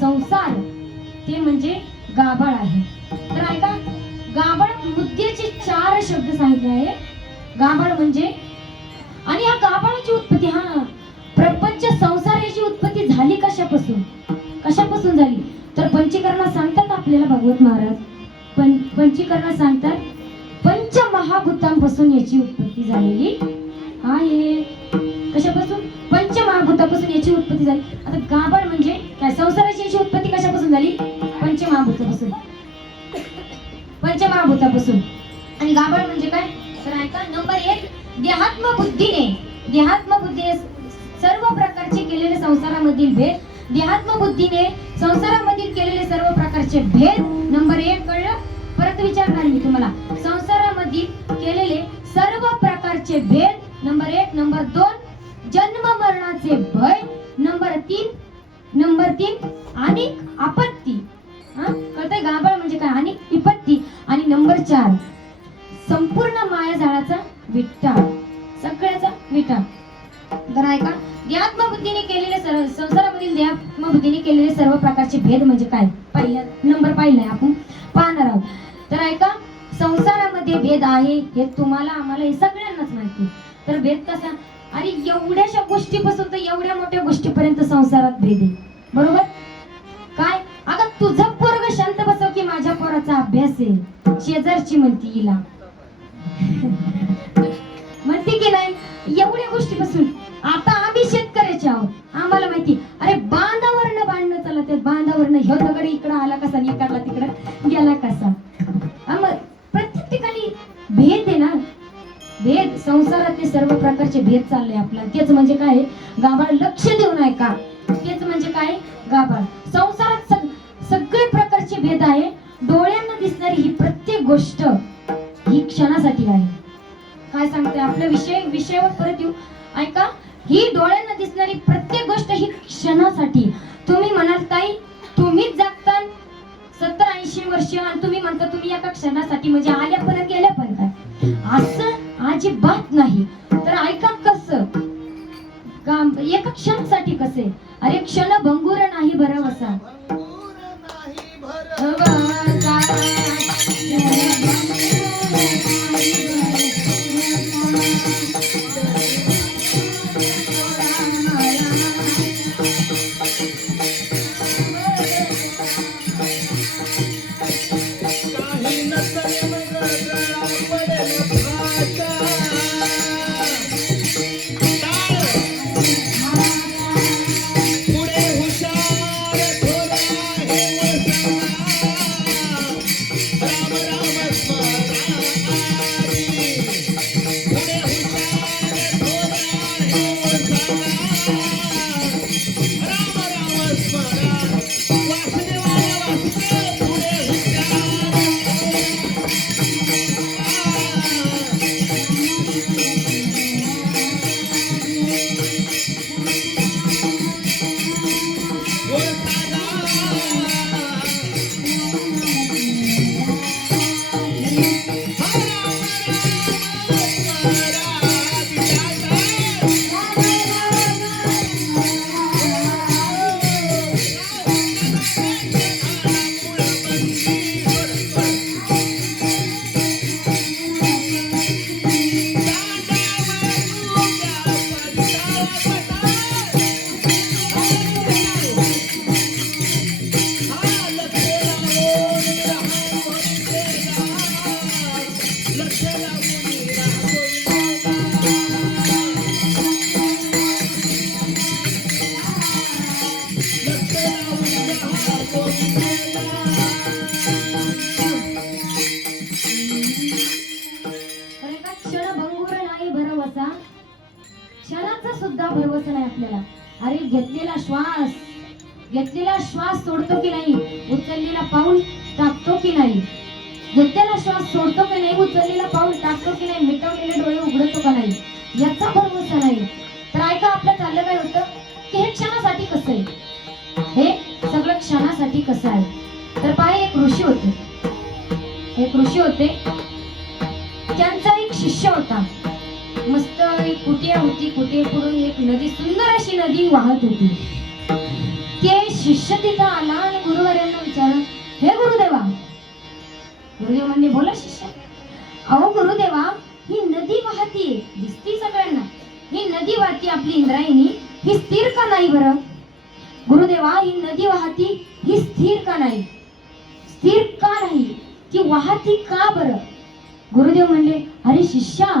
संसार, ते म्हणजे गाभाळ आहे. तर ऐका, गाभाळ मुद्द्याचे 4 शब्द सांगितले आहे. गाभाळ म्हणजे, आणि या गाभाळाची उत्पत्ती, हा प्रपंच संसार याची उत्पत्ती झाली कशापासून? कशापासून झाली? तर पंचीकरणात सांगतात आपल्याला भगवत महाराज, पंचीकरणात सांगतात पंचमहाभूतांपासून याची उत्पत्ती झालेली आहे. कशापासून? पंचमहाभूतापासून याची उत्पत्ती झाली. आता गाभाळ म्हणजे काय? संसाराची याची उत्पत्ती कशापासून झाली? पंचमहाभूतापासून. पंचमहाभूतापासून. आणि गाभाळ म्हणजे काय? तर ऐका, नंबर 1, देहात्म बुद्धीने सर्व प्रकारचे केलेले संसारामधील भेद, देहात्म बुद्धीने संसारामधील केलेले सर्व प्रकारचे भेद. नंबर 1 कळलं? परत विचारणार मी तुम्हाला, संसारामधील केलेले सर्व प्रकारचे भेद नंबर 1. नंबर 2, जन्म मरणाचे भय. नंबर 3 आणि आपत्ती. कळतंय? गाभाळ म्हणजे काय? आणि विपत्ती. आणि नंबर 4, संपूर्ण मायाजाळाचा विटा, सगळ्याचा विटा. तर ऐका, देहात्मबुद्धीने केलेले सर्व, संसारामधील देहात्मबुद्धीने केलेले सर्व प्रकारचे भेद म्हणजे काय? पहिला नंबर पाहिलाय आपण, पाहणार आहोत. तर ऐका, संसारामध्ये भेद आहे हे तुम्हाला, आम्हाला, हे सगळ्यांनाच माहिती. तर भेद कसा? अरे एवढ्याशा गोष्टीपासून तर एवढ्या मोठ्या गोष्टीपर्यंत संसारात भेद आहे, बरोबर? काय? अगं तुझं पोरग शांत बसव की माझ्या पोराचा अभ्यास आहे, शेजारची म्हणती हिला म्हणते की नाही? एवढ्या गोष्टीपासून. आता आम्ही शेतकऱ्याचे आहोत, आम्हाला माहिती. अरे बांधावरनं भांडणं चालत, बांधावरनं ह्यो दगड इकडं आला कसा, निकाला तिकडं गेला कसा. प्रत्येक ठिकाणी भेद आहे ना, भेद. संसारातले सर्व प्रकारचे भेद चालले आपला. तेच म्हणजे काय? गाभाळ. लक्ष देऊन ऐका, तेच म्हणजे काय? गाभाळ. संसारात सगळे प्रकारचे भेद आहे. डोळ्यांना दिसणारी ही प्रत्येक गोष्ट ही क्षणासाठी आहे. काय सांगते आपल्या विषयावर परत येऊ. ऐका, ही डोळ्यांना दिसणारी प्रत्येक गोष्ट ही क्षणासाठी. तुम्ही म्हणाल ताई तुम्हीच जगता 70-80 वर्ष आणि तुम्ही म्हणता तुम्ही एका क्षणासाठी, म्हणजे आल्या पण गेल्या पण काय? असं अजिबात नाही. तर ऐका कसं, एका क्षणासाठी कसे? अरे क्षण भंगुर नाही भरवसा, बघायचं नाही आपल्याला. अरे घेतलेला श्वास सोडतो की नाही, उचललेला पाऊल टाकतो की नाही, घेतलेला श्वास सोडतो की नाही, उचललेला पाऊल टाकतो की नाही, मिटवलेले डोळे उघडतो का नाही, याचा भरवसा नाही. तर ऐका, आपलं चाललं काय होतं की हे क्षणासाठी कसं आहे, हे सगळं क्षणासाठी कसं आहे. तर पहा, एक ऋषी होते, त्यांचा एक शिष्य होता. मस्त एक कुटिया होती, कुटियेपुढून एक नदी, सुंदर अशी नदी वाहत होती. ते शिष्य तिथं आला आणि गुरुवर्यांना विचारलं, हे गुरुदेवा. गुरुदेव म्हणले, बोला शिष्य. अहो गुरुदेवा, ही नदी वाहतीये, दिसती सगळ्यांना, ही नदी वाहती आपली इंद्रायणी, ही स्थिर का नाही बरं? गुरुदेवा, ही नदी वाहती, ही स्थिर का नाही? स्थिर का नाही, ती वाहती का बरं? गुरुदेव म्हणले, अरे शिष्या,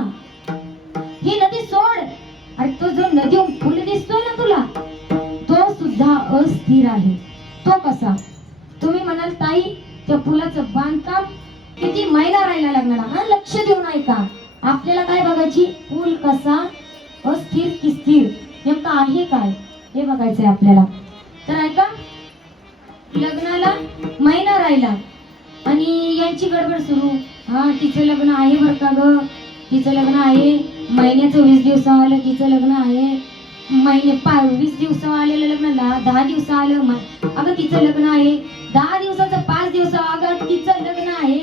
ही नदी सोड. अरे तो जो नदी पूल दिसतोय ना तुला, तो सुद्धा अस्थिर आहे. तो कसा? तुम्ही म्हणाल, ताई त्या पुलाचं बांधकाम किती महिना राहायला लागणार. हा, लक्ष देऊन ऐका, आपल्याला काय बघायची, पूल कसा अस्थिर की स्थिर, नेमका आहे काय हे बघायचंय आपल्याला. तर ऐका, लग्नाला महिना राहिला आणि यांची गडबड सुरू. हा, तिचं लग्न आहे बर का ग, तिचं लग्न आहे, महिन्याचं 20 दिवस आलं, तिचं लग्न आहे, 20 दिवस आलेलं लग्नाला 10 दिवस आलं, अगं तिचं लग्न आहे, 10 दिवसाचं 5 दिवस, अगं तिचं लग्न आहे.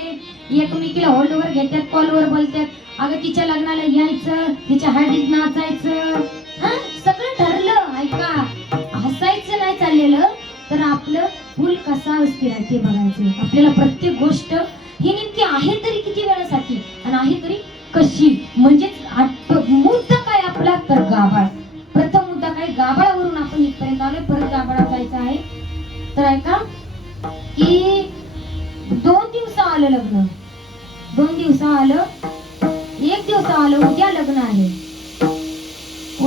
एकमेकीला होल्डवर घेतात, कॉलवर बोलतात, अगं तिच्या लग्नाला यायचं, तिच्या हळदीत नाचायचं. हा, सगळं ठरलं. ऐका, हसायचं नाही चाललेलं, तर आपलं फुल कसा अस्थिर आहे ते बघायचं. आपल्याला प्रत्येक गोष्ट ही नेमकी आहे तरी किती वेळासाठी आणि आहे तरी कशी, म्हणजेच मुद्दा काय आपला, तर गाभाळ. प्रथम मुद्दा काय, गाभाळावरून आपण इथपर्यंत आलोय, परत गाभाळात जायचं आहे. तर ऐका की 2 दिवस आलं लग्न, 2 दिवस आलं, 1 दिवस आलं, उद्या लग्न आहे,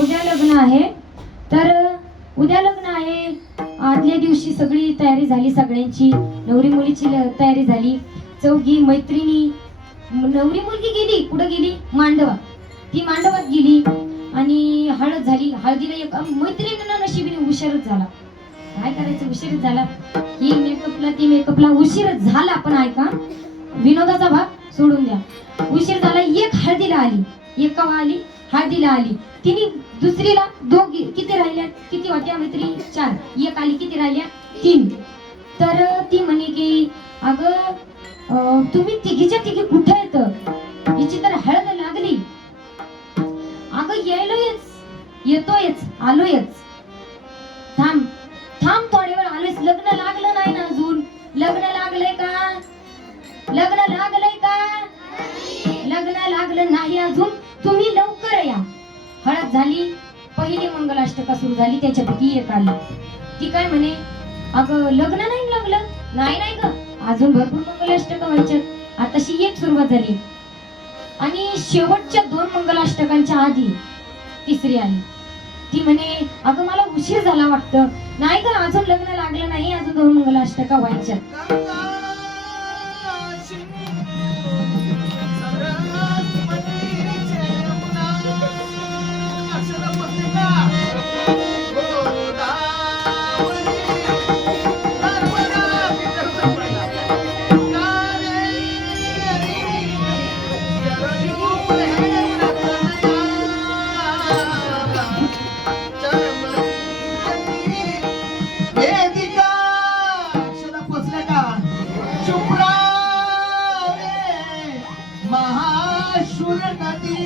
उद्या लग्न आहे. तर उद्या लग्न आहे, आदल्या दिवशी सगळी तयारी झाली, सगळ्यांची नवरी मुलीची तयारी झाली. चौघी मैत्रिणी, नवरी मुलगी गेली, कुठं गेली, मांडवा, ती मांडवात गेली आणि हळद झाली. हळदीला एक मैत्रिणींना नशिबीने उशीरच झाला. काय करायचं, उशीरच झाला, ही मेकअपला ती मेकअपला उशीरच झाला. पण ऐका, विनोदाचा भाग सोडून द्या, उशीर झाला. एक हळदीला आली, एक आली, हळदीला आली, तिने दुसरीला दोघी, किती राहिल्या, किती होत्या मैत्रिणी, 4, एक आली, किती राहिल्या, 3. तर ती म्हणे की अगं तुम्ही तिघीच्या तिघी कुठे येत, हिची तर हळद लागली. अगं येतोयच, आलोयच, थांब थांब, थोडी वेळ आलोयच. लग्न लागलं नाही ना अजून, लग्न लागलंय का, लग्न लागलंय का, लग्न लागलं नाही अजून, तुम्ही लवकर या. हळद झाली, पहिली मंगलाष्टका सुरू झाली, त्याच्यापैकी एक आली. ती काय म्हणे, अगं लग्न नाही लागलं, नाही ग, अजून भरपूर मंगलाष्टका व्हायच्यात, आताशी एक सुरुवात झाली. आणि शेवटच्या 2 मंगलाष्टकांच्या आधी तिसरी आली. ती म्हणे, अगं मला उशीर झाला वाटतं, नाही ग, अजून लग्न लागलं नाही, अजून 2 मंगलाष्टका व्हायच्यात. महाशूर नदी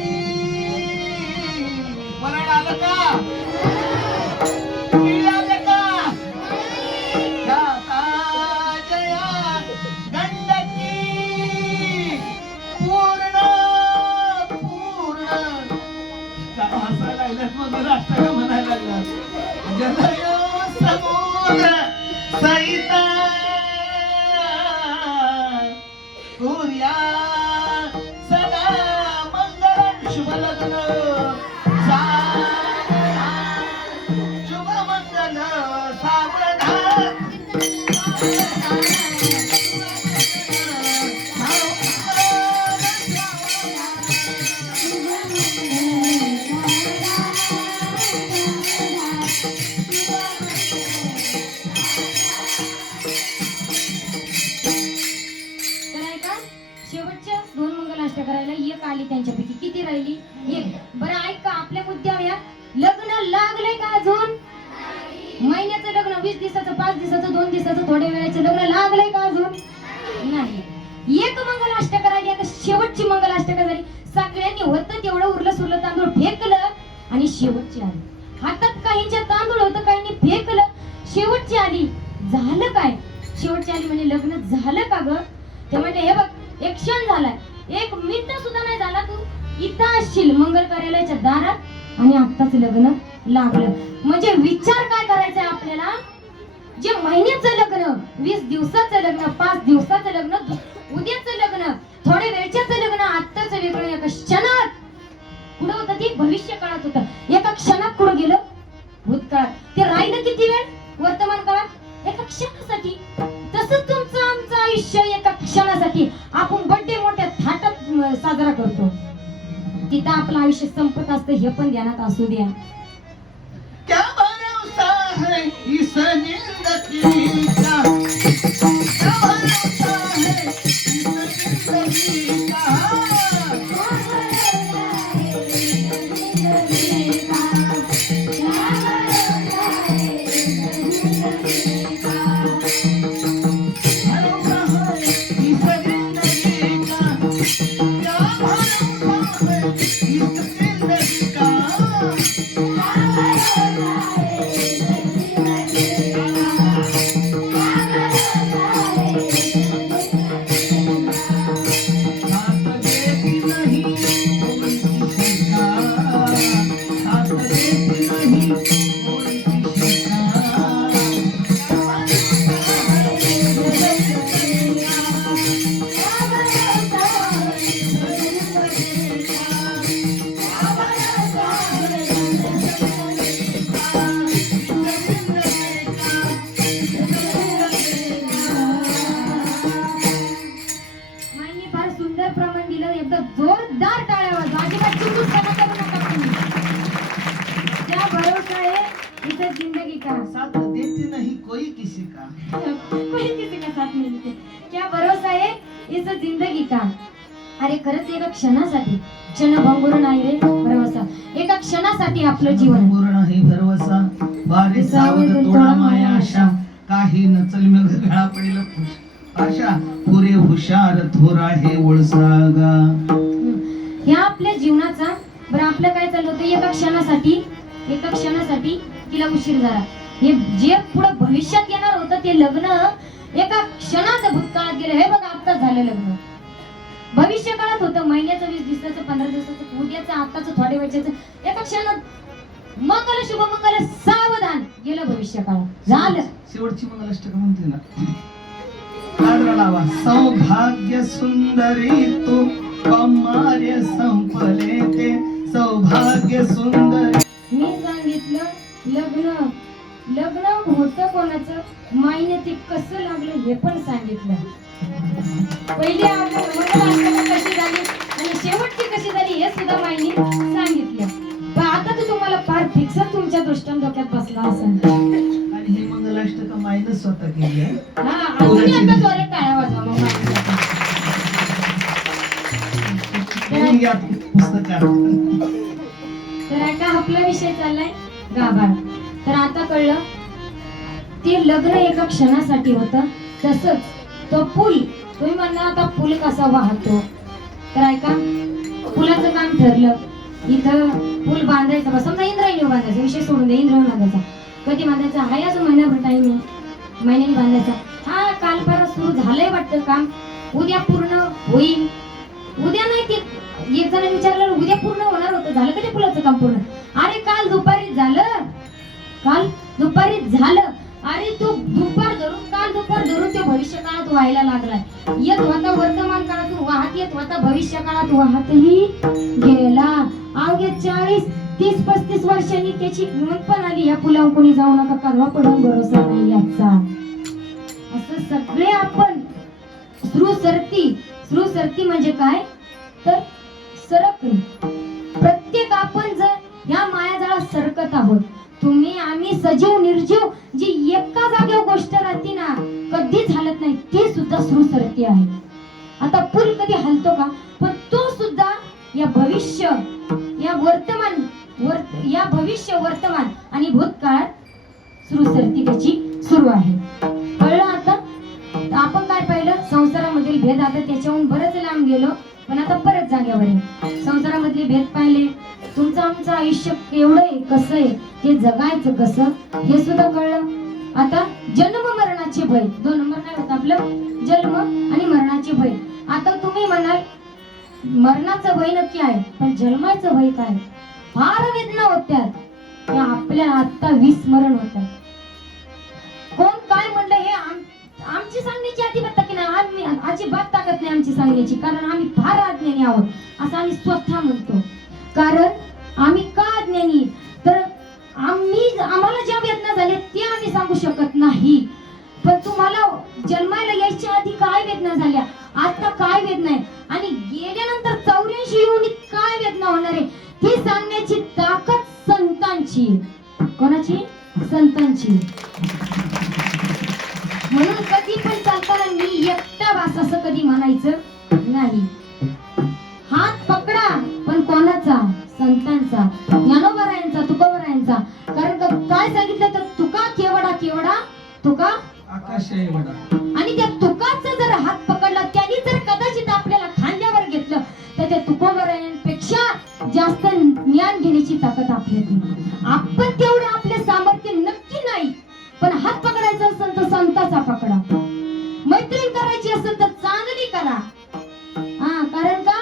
वरण आलं का, आलं का, जया गंडकी पूर्ण पूर्ण. काय हसायला लागल्यात, मग राष्ट्र म्हणायला लागला, जलय समुद्र सहिता सूर्या सदा मंगल शुभ लग्न, शुभ मंगल सावधान. करायला एक आली त्यांच्यापैकी. किती राहिली? एक. बरं ऐका आपल्या मुद्द्यावर या. लग्न लागले का अजून? महिन्याचं लग्न, 20 दिवसाचं, 5 दिवसाचं, 2 दिवसाचं, थोड्या वेळाचं लग्न लागलंय का अजून? नाही. एक मंगलाष्टक राहिली, आता शेवटची मंगलाष्टक झाली. सगळ्यांनी होतं तेवढं उरलं सुरलं तांदूळ फेकलं आणि शेवटची आली. हातात काहींच्या तांदूळ होतं, काहींनी फेकलं. शेवटची आली. झालं काय? शेवटची आली म्हणजे लग्न झालं का ग? ते म्हणजे हे बघ, एक क्षण झालाय, 1 मिनिट सुद्धा नाही झाला, तू इथं असशील मंगल कार्यालयाच्या दारात आणि आत्ताच लग्न लागलं. म्हणजे विचार काय करायचा आपल्याला? जे महिन्याचं लग्न, 20 दिवसाचं लग्न, 5 दिवसाचं लग्न, उद्याचं लग्न, थोड्या वेळच्याचं लग्न, आत्ताच वेगळं एका क्षणात. कुठं होतं ते? भविष्य काळात होतं. एका क्षणात कुठं गेलं? भूतकाळात. ते राहिलं किती वेळ? वर्तमान काळात. एका क्षणासाठी. तसंच तुमचं आमचं आयुष्य एका क्षणासाठी. आपण बर्थडे मोठ्या थाटात साजरा करतो, तिथं आपलं आयुष्य संपत असतं, हे पण ध्यानात असू द्या. क्या भरोसा है इस जिंदगी का, क्या भरोसा है इस जिंदगी का, माईंनी फार सुंदर प्रमाण दिलं. एकदा जोरदार टाळ्या वाजवा. अजिबात चिंतूपणा करू नका तुम्ही. क्या भरोसा है इस जिंदगी का, साथ देती नहीं कोई किसी का, कोई किसी का साथ नहीं देते. क्या भरोसा है इस जिंदगी का. अरे खरंच एका क्षणासाठी, क्षणभंगुर नाही रे भरवसा. एका क्षणासाठी आपलं जीवन. पूर्ण आहे भरवसा, वारे सावध तोडा माया आशा, काही नचल मग गळा पडेल आशा, पुरे हुशार थोरा हे वळसागा. ह्या आपल्या जीवनाचा. बरं आपलं काय चाललं होतं? एका क्षणासाठी तिला उशीर झाला. हे जे पुढे भविष्यात येणार होतं ते लग्न एका क्षणात भूतकाळात गेलं. हे बघा आत्ताच झालं लग्न. भविष्य काळात होतं, महिन्याचं, 20 दिवसाचं, 15 दिवसाचं, उद्याचं, आत्ताचं, थोड्या वेळच्याचं, एका क्षणात मंगल शुभ मंगल सावधान गेलं भविष्य काळात. झालं. शेवटची मंगलाष्टक म्हणते ना, काजरा लावा. सौभाग्य सुंदरी तू कौमार्य संपले ते, सौभाग्य सुंदरी. मी सांगितलं लग्न होतं कोणाचं, माईने ते कसं लागलं हे पण सांगितलं. पहिली मंगलाष्टक कशी झाली आणि शेवटची कशी झाली हे सुद्धा माईने सांगितलं. पण आता तर तुम्हाला फार फिक्स तुमच्या दृष्टीने डोक्यात बसला असेल. आणि हे मंगलाष्टक माईनं स्वतः केली आहे. हा, तुम्ही आता जोरात टाळ्या वाजवा मग माईसाठी. त्यांनी यात पुस्तकात. तर आता आपला विषय चाललाय गाभार. तर आता कळलं ते लग्न एका क्षणासाठी होतं. तसंच तो पूल, तुम्ही म्हणा आता पूल कसा वाहतो. तर ऐका, पुलाचं काम ठरलं. इथं पूल बांधायचा, बस समजा इंद्रायणी बांधायचा, विषय सोडून द्या. इंद्रायणी बांधायचा कधी बांधायचा? हाय अजून महिनाभर टाइम आहे, महिन्याने बांधायचा. हा काल परत सुरू झालंय वाटतं काम, उद्या पूर्ण होईल. उद्या नाही, ते एक जण विचारलं उद्या पूर्ण होणार होतं, झालं का ते पुलाचं काम पूर्ण? अरे काल दुपारी झालं, काल दुपारी झालं. अरे तू दुपार धरून, काल दुपार धरून ते भविष्य काळात व्हायला लागलाय. येत होता वर्तमान काळातून वाहत, येत होता भविष्य काळात वाहतही गेला. अवघ्या 40, 30, 35 वर्षांनी त्याची नोंद पण आली. या पुलावर कोणी जाऊ नका, कधवा पडून भरोसा नाही याचा. असं सगळे आपण श्रुसरती म्हणजे काय तर सरकणे. प्रत्येक आपण जर या मायाजाळात सरकत आहोत. तुम्ही आम्ही सजीव निर्जीव जी एका जागेवर गोष्ट राहते ना, कधीच हलत नाही, ते सुद्धा श्रुसरती आहे. आता पूल कधी हलतो का? पण तो सुद्धा या भविष्य या भविष्य वर्तमान आणि भूतकाळ सुरू आहे. कळलं आता? आपण काय पाहिलं? संसारामधील भेद. आता त्याच्याहून बरंच लांब गेलो, पण आता परत जागेवर आहे. संसारामधले भेद पाहिले, तुमचं आमचं आयुष्य केवढं आहे, कसं आहे, ते जगायचं कसं, हे सुद्धा कळलं. आता जन्म मरणाचे भय, 2 नंबर काय होतं आपलं? जन्म आणि मरणाचे भय. आता तुम्ही म्हणाल मरणाचं भय नक्की आहे, पण जन्माचं भय काय? फार वेदना होत्यात आपल्याला, आता विस्मरण होतात. कोण काय म्हणलं हे आमची सांगण्याची अजिबात की नाही, आम्ही अजिबात ताकद नाही आमची सांगण्याची, कारण आम्ही फार अज्ञानी आहोत असं आम्ही स्वतः म्हणतो. कारण आम्ही का अज्ञानी? तर आम्हाला ज्या वेदना झाल्या त्या आम्ही सांगू शकत नाही. पण तुम्हाला जन्माला यायच्या आधी काय वेदना झाल्या, आता काय वेदना आहे, आणि गेल्यानंतर 84 योनीत काय वेदना होणार आहे, ती सांगण्याची ताकद संतांची. कोणाची? संतांची. म्हणून कधी पण चालताना मी एकटा वास असं कधी म्हणायचं नाही. हात पकडा, पण कोणाचा? संतांचा, ज्ञानोबरायांचा, तुकोबरायांचा. कारण काय सांगितलं तर तुका केवडा तुका आकाश आहे वडा. आणि त्या तुकाचा जर हात पकडला, त्यांनी जर कदाचित आपल्याला खांद्यावर घेतलं, तर त्या तुकोबरायांपेक्षा जास्त ज्ञान घेण्याची ताकद आपल्यात. आपण तेवढं आपले सामर्थ्य नक्की नाही, पण हात पकडायचा असेल तर संताचा पकडा. मैत्री करायची असेल तर चांगली करा. कारण का?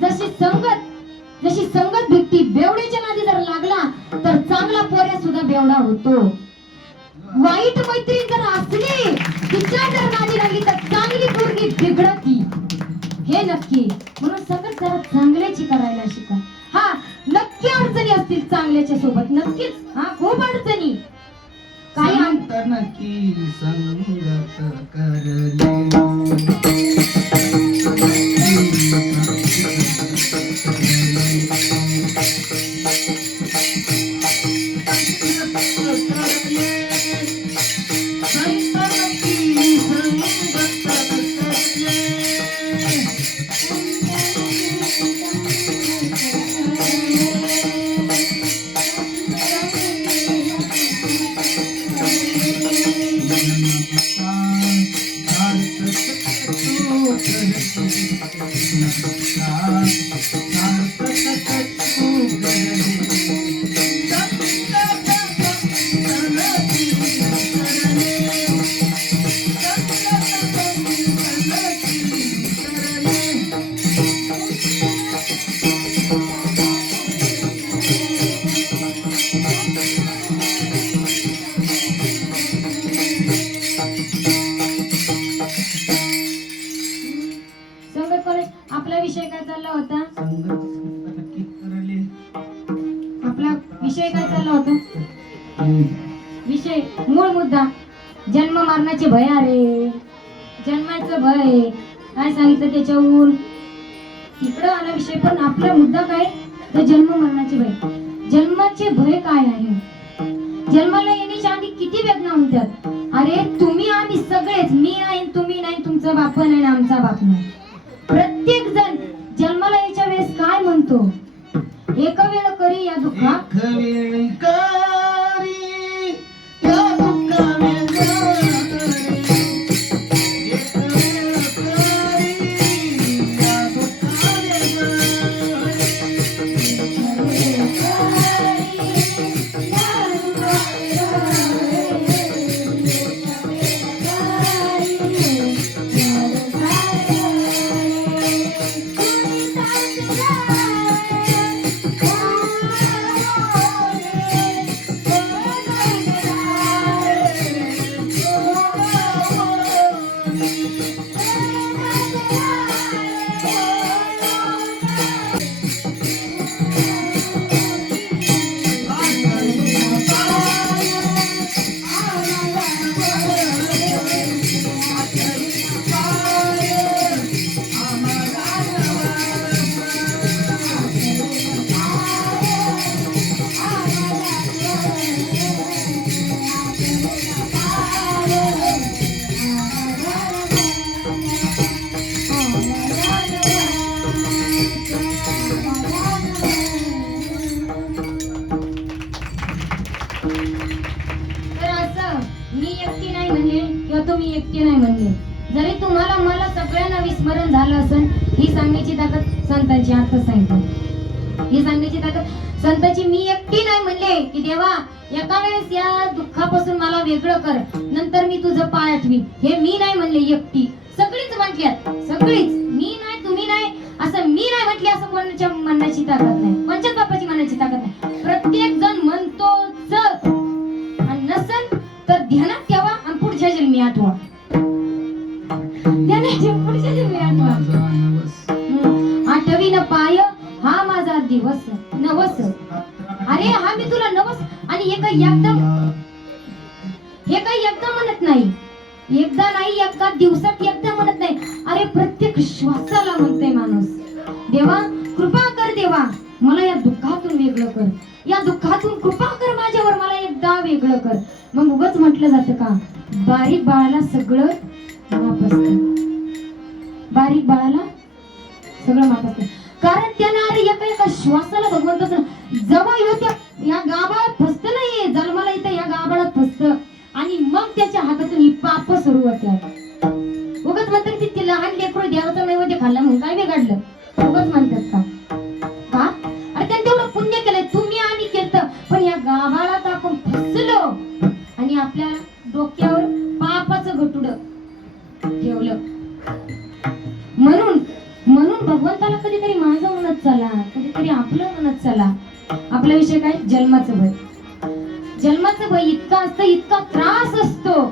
जशी संगत भेटती, बेवड्याच्या नादी जर लागला तर चांगला पोऱ्या सुद्धा बेवडा होतो. वाईट मैत्री जर असली, तिच्या जर नादी लागली तर चांगली पोरगी बिघडती, हे नक्की. म्हणून संगत जरा चांगल्याची करायला शिका. नक्की अडचणी असतील चांगल्याच्या सोबत, नक्कीच. खूप अडचणी. काही नक्की संगत करले. आपला विषय काय चालला होता? आपला विषय काय चालला होता? विषय, मूळ मुद्दा, जन्म मरणाचे भय. अरे जन्माचं भय काय सांगितलं त्याच्यावर इकडं आला विषय. पण आपला मुद्दा काय? तर जन्म मरणाचे भय. जन्माचे भय काय आहे? जन्माला येण्याच्या आधी किती वेदना होत्यात. अरे तुम्ही आम्ही सगळेच, मी नाही तुम्ही नाही, तुमचा बाप नाही आमचा बाप नाही, प्रत्येक जण जन्माला यायच्या वेळेस काय म्हणतो? एक वेळ करी या दुःखा, एक वेळ करी या दुःखा वेदना. जरी तुम्हाला मला सगळ्यांना विस्मरण झालं असेल, ही सांगण्याची ताकद संतांची. आता सांगतो ही सांगण्याची ताकद संतांची. मी एकटी नाही म्हणले की देवा एका वेळेस या दुःखापासून मला वेगळं कर, नंतर मी तुझं पाय आठवी. हे मी नाही म्हणले एकटी, सगळीच म्हटल्यात. सगळीच, मी नाही तुम्ही नाही असं मी नाही म्हटले असं कोणाच्या म्हणण्याची ताकद नाही, कोणच्याच बापाची म्हणण्याची ताकद नाही. प्रत्येक जण म्हणतोच आणि नसेल तर ध्यानात ठेवा आणि पुढच्या जन्मी आठवा. ध्यानात ठेवा, पुढच्या जन्मी आठवा. आठवी न पाय हा माझा दिवस नवस. अरे हा मी तुला नवस. आणि हे काही एकदा म्हणत नाही, एकदा नाही, एका दिवसात एकदा म्हणत नाही. अरे प्रत्येक श्वासाला म्हणते माणूस, देवा कृपा कर, देवा मला या दुःखातून वेगळं कर, या दुःखातून कृपा कर माझ्यावर, मला एकदा वेगळं कर. मग उगाच म्हटलं जातं का बारीक बाळाला सगळं माप असतं, बारीक बाळाला सगळं माप असतं. कारण त्यानं अरे एका श्वासाला भगवंताचं जवळ येत्या या गाभाळात फसत नाहीये, जन्माला इथं या गाभाळात फसत आणि मग त्याच्या हातातून ही पाप सुरू होतात. उगाच म्हणतात की ती लहान लेकरू देवाचा नैवेद्य खाल्ला म्हणून काय बिघडलं, उगाच म्हणतात का? अरे त्याने तेवढं पुण्य केलंय, तुम्ही आणि केलं, पण या गाभाळात आपण फसलो आणि आपल्या डोक्यावर पापाचं घटुड ठेवलं. म्हणून भगवंताला कधीतरी माझं म्हणत चला, कधीतरी आपलं म्हणत चला. आपला विषय काय? जन्माचं भय. जन्माचं भय इतका असतं, इतका त्रास असतो.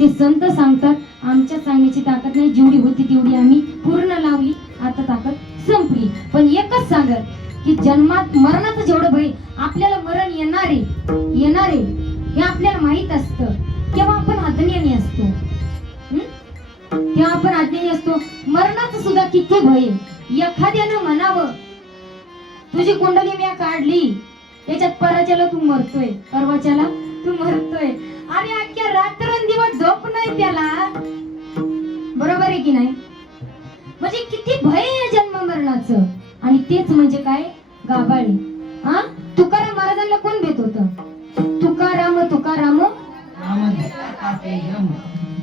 ते संत सांगतात आमच्या सांगण्याची ताकद नाही, जेवढी होती तेवढी आम्ही पूर्ण लावली, आता ताकद संपली. पण एकच सांगत की जन्मात मरणाचं जेवढं भय, आपल्याला मरण येणारे हे आपल्याला माहित असतं, तेव्हा आपण अज्ञानी असतो. तेव्हा आपण अज्ञानी असतो. मरणाचं सुद्धा किती भय. एखाद्यानं म्हणावं तुझी कुंडली मी काढली, त्याच्यात परवाच्याला तू मरतोय, परवाच्याला तू मरतोय. अरे अख्ख्या रात्रंदिवस झोप नाही त्याला, बरोबर आहे की नाही? म्हणजे किती भय आहे जन्म मरणाचं. आणि तेच म्हणजे काय? गाभाळी. तुकाराम महाराजांना कोण भेट होतं? तुकाराम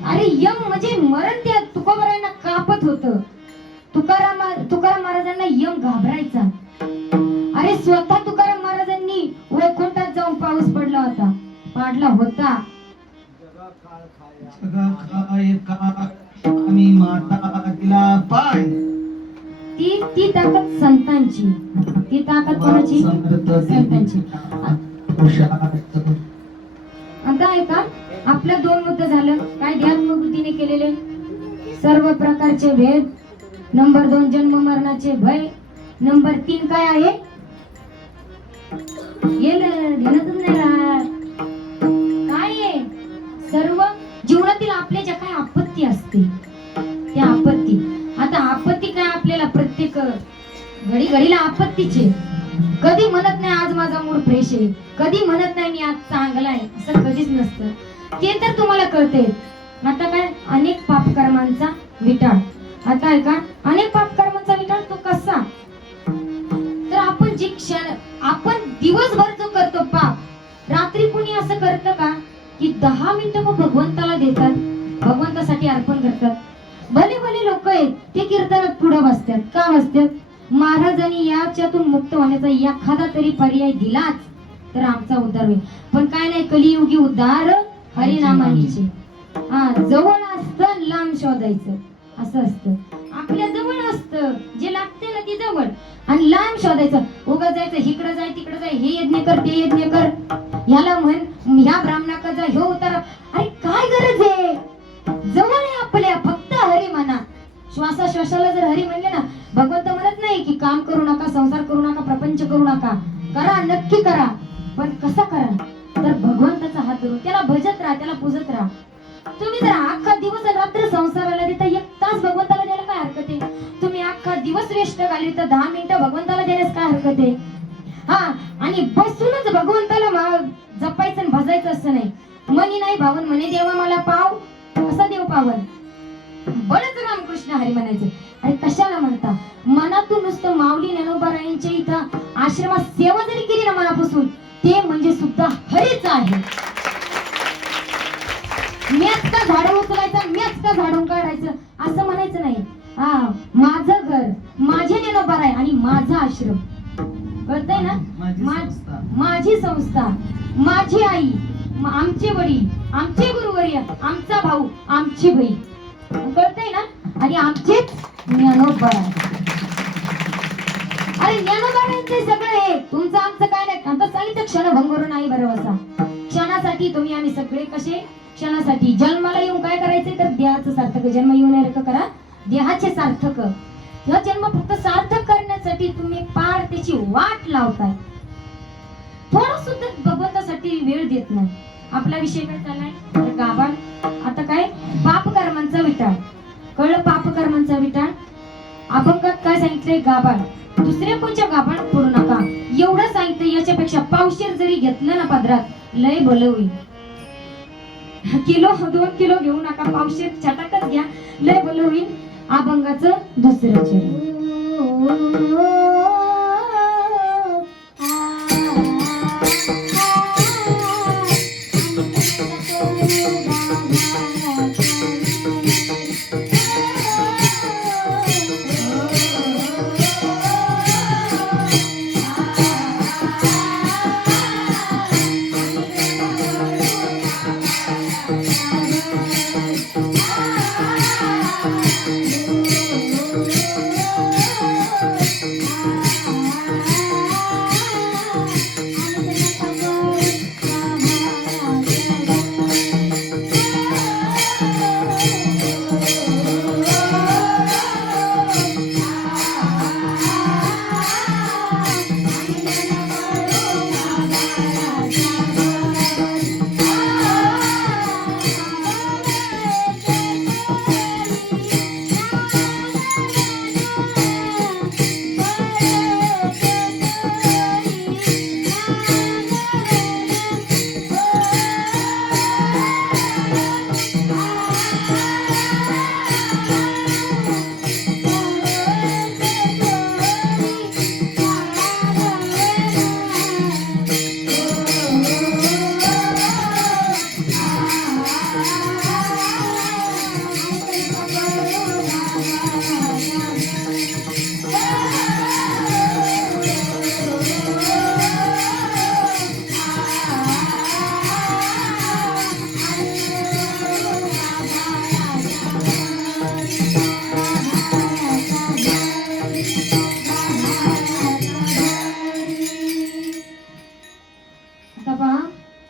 अरे यम म्हणजे मरण त्या तुकोबरायांना कापत होतं. तुकाराम महाराजांना यम घाबरायचा. अरे स्वतः तुकाराम महाराजांनी वैकुंठात जाऊन पाऊस पडला होता. ती ताकद संतांची. ती ताकद कोणाची? संतांची. आता आहे का आपल्या 2 मुद्दे झालं. काय ध्यात्मक बुद्धीने केलेले सर्व प्रकारचे भेद. नंबर 2 जन्म मरणाचे भय. नंबर 3 काय आहे? ध्यानातच नाही राहत. काय आहे? सर्व जीवनातील आपल्या ज्या काय आपत्ती असते त्या आपत्ती. आता आपत्ती काय आपल्याला प्रत्येक घडीला आपत्तीचे. कधी म्हणत नाही आज माझा मूड फ्रेश आहे, कधी म्हणत नाही मी आज चांगला आहे, असं कधीच नसतं. ते तर तुम्हाला कळते. आता काय अनेक पापकर्मांचा विटाळ. आता आहे का अनेक पापकर्मांचा विटाळ तो कसा? तर आपण जी क्षण आपण दिवसभर जो करतो पाप, रात्री कुणी असं करतं का की 10 मिनिटं मग भगवंताला देतात, भगवंतासाठी अर्पण करतात. भले भले लोक आहेत ते कीर्तनात पुढे बसतात. का बसतात? महाराजांनी याच्यातून मुक्त होण्याचा एखादा तरी पर्याय दिलाच तर आमचा उद्धार होईल. पण काय नाही, कलियुगी उद्धार हरिनामानीचे. जवळ असतं लांब शोधायचं असं असतं. आपल्या जवळ असतं जे लागते ना ती जवळ, आणि लांब शोधायचं. उगा जायचं इकडं जाय तिकडं जाय, हे यज्ञ कर ते यज्ञ कर, ह्याला म्हण ह्या ब्राह्मणाकडे जा, ह्यो उतार. अरे काय गरज आहे? जवळ आहे आपल्या, फक्त हरी म्हणा. श्वासाश्वासाला जर हरी म्हणले ना, भगवंत म्हणत नाही की काम करू नका, संसार करू नका, प्रपंच करू नका. करा, नक्की करा, पण कसा करा? तर भगवंताचा हात धरून त्याला भजत राहा, त्याला पूजत राहा. तुम्ही जर अख्खा दिवस रात्र संसाराला देता 1 तास भगवंताला द्यायला काय हरकत आहे? तुम्ही अख्खा दिवस वेस्ट घालवी तर 10 मिनिटं भगवंताला देण्यास काय हरकत आहे? आणि बसूनच भगवंताला जपायचं आणि भजायचं असं नाही. मनी नाही भावन म्हणे देवा मला पाव, कसा देव पावन? बळच रामकृष्ण हरी म्हणायचं. अरे कशाला म्हणता? मनातून नुसतं माऊली ज्ञानोबारायांच्या इथं आश्रमात सेवा जरी केली ना मनापासून, ते म्हणजे सुद्धा हरीच आहे. मॅच का झाडं उचलायचं, मॅच का झाडून काढायचं, आश्रम. कळतंय ना? माझी संस्था. माझी संस्था, माझी आई, आमचे वडील, आमचे गुरुवर्य, आमचा भाऊ, आमची बहीण. कळतंय ना? आणि आमचेच ज्ञानोबा. अरे ज्ञानोबांचे सगळं हे तुमचं आमचं काय नाही. आता सांगितलं क्षणभंगुर नाही भरवसा. क्षणासाठी तुम्ही आम्ही सगळे कसे क्षणासाठी. जन्माला येऊन काय करायचंय तर देहाचं सार्थक. जन्म येऊन नरक करा देहाचे सार्थक. हा जन्म फक्त सार्थक करण्यासाठी तुम्ही पार त्याची वाट लावताय. थोडं सुद्धा भगवंतासाठी वेळ देत नाही. आपला विषय काय चाललाय तर गाभाड. आता काय पाप कर्मांचा विटाळ. कळलं? पाप कर्मांचा विटाळ. अभंगात काय सांगितलंय? गाभाड. दुसऱ्या कोणच्या गाभाड पडू नका एवढं सांगितलं. याच्यापेक्षा पावशेर जरी घेतलं ना पदरात लय भलं होईल. किलो 2 किलो घेऊ नका, पावशेर छटाकच घ्या, लय भलं होईल. अभंगाचं दुसरं चरण.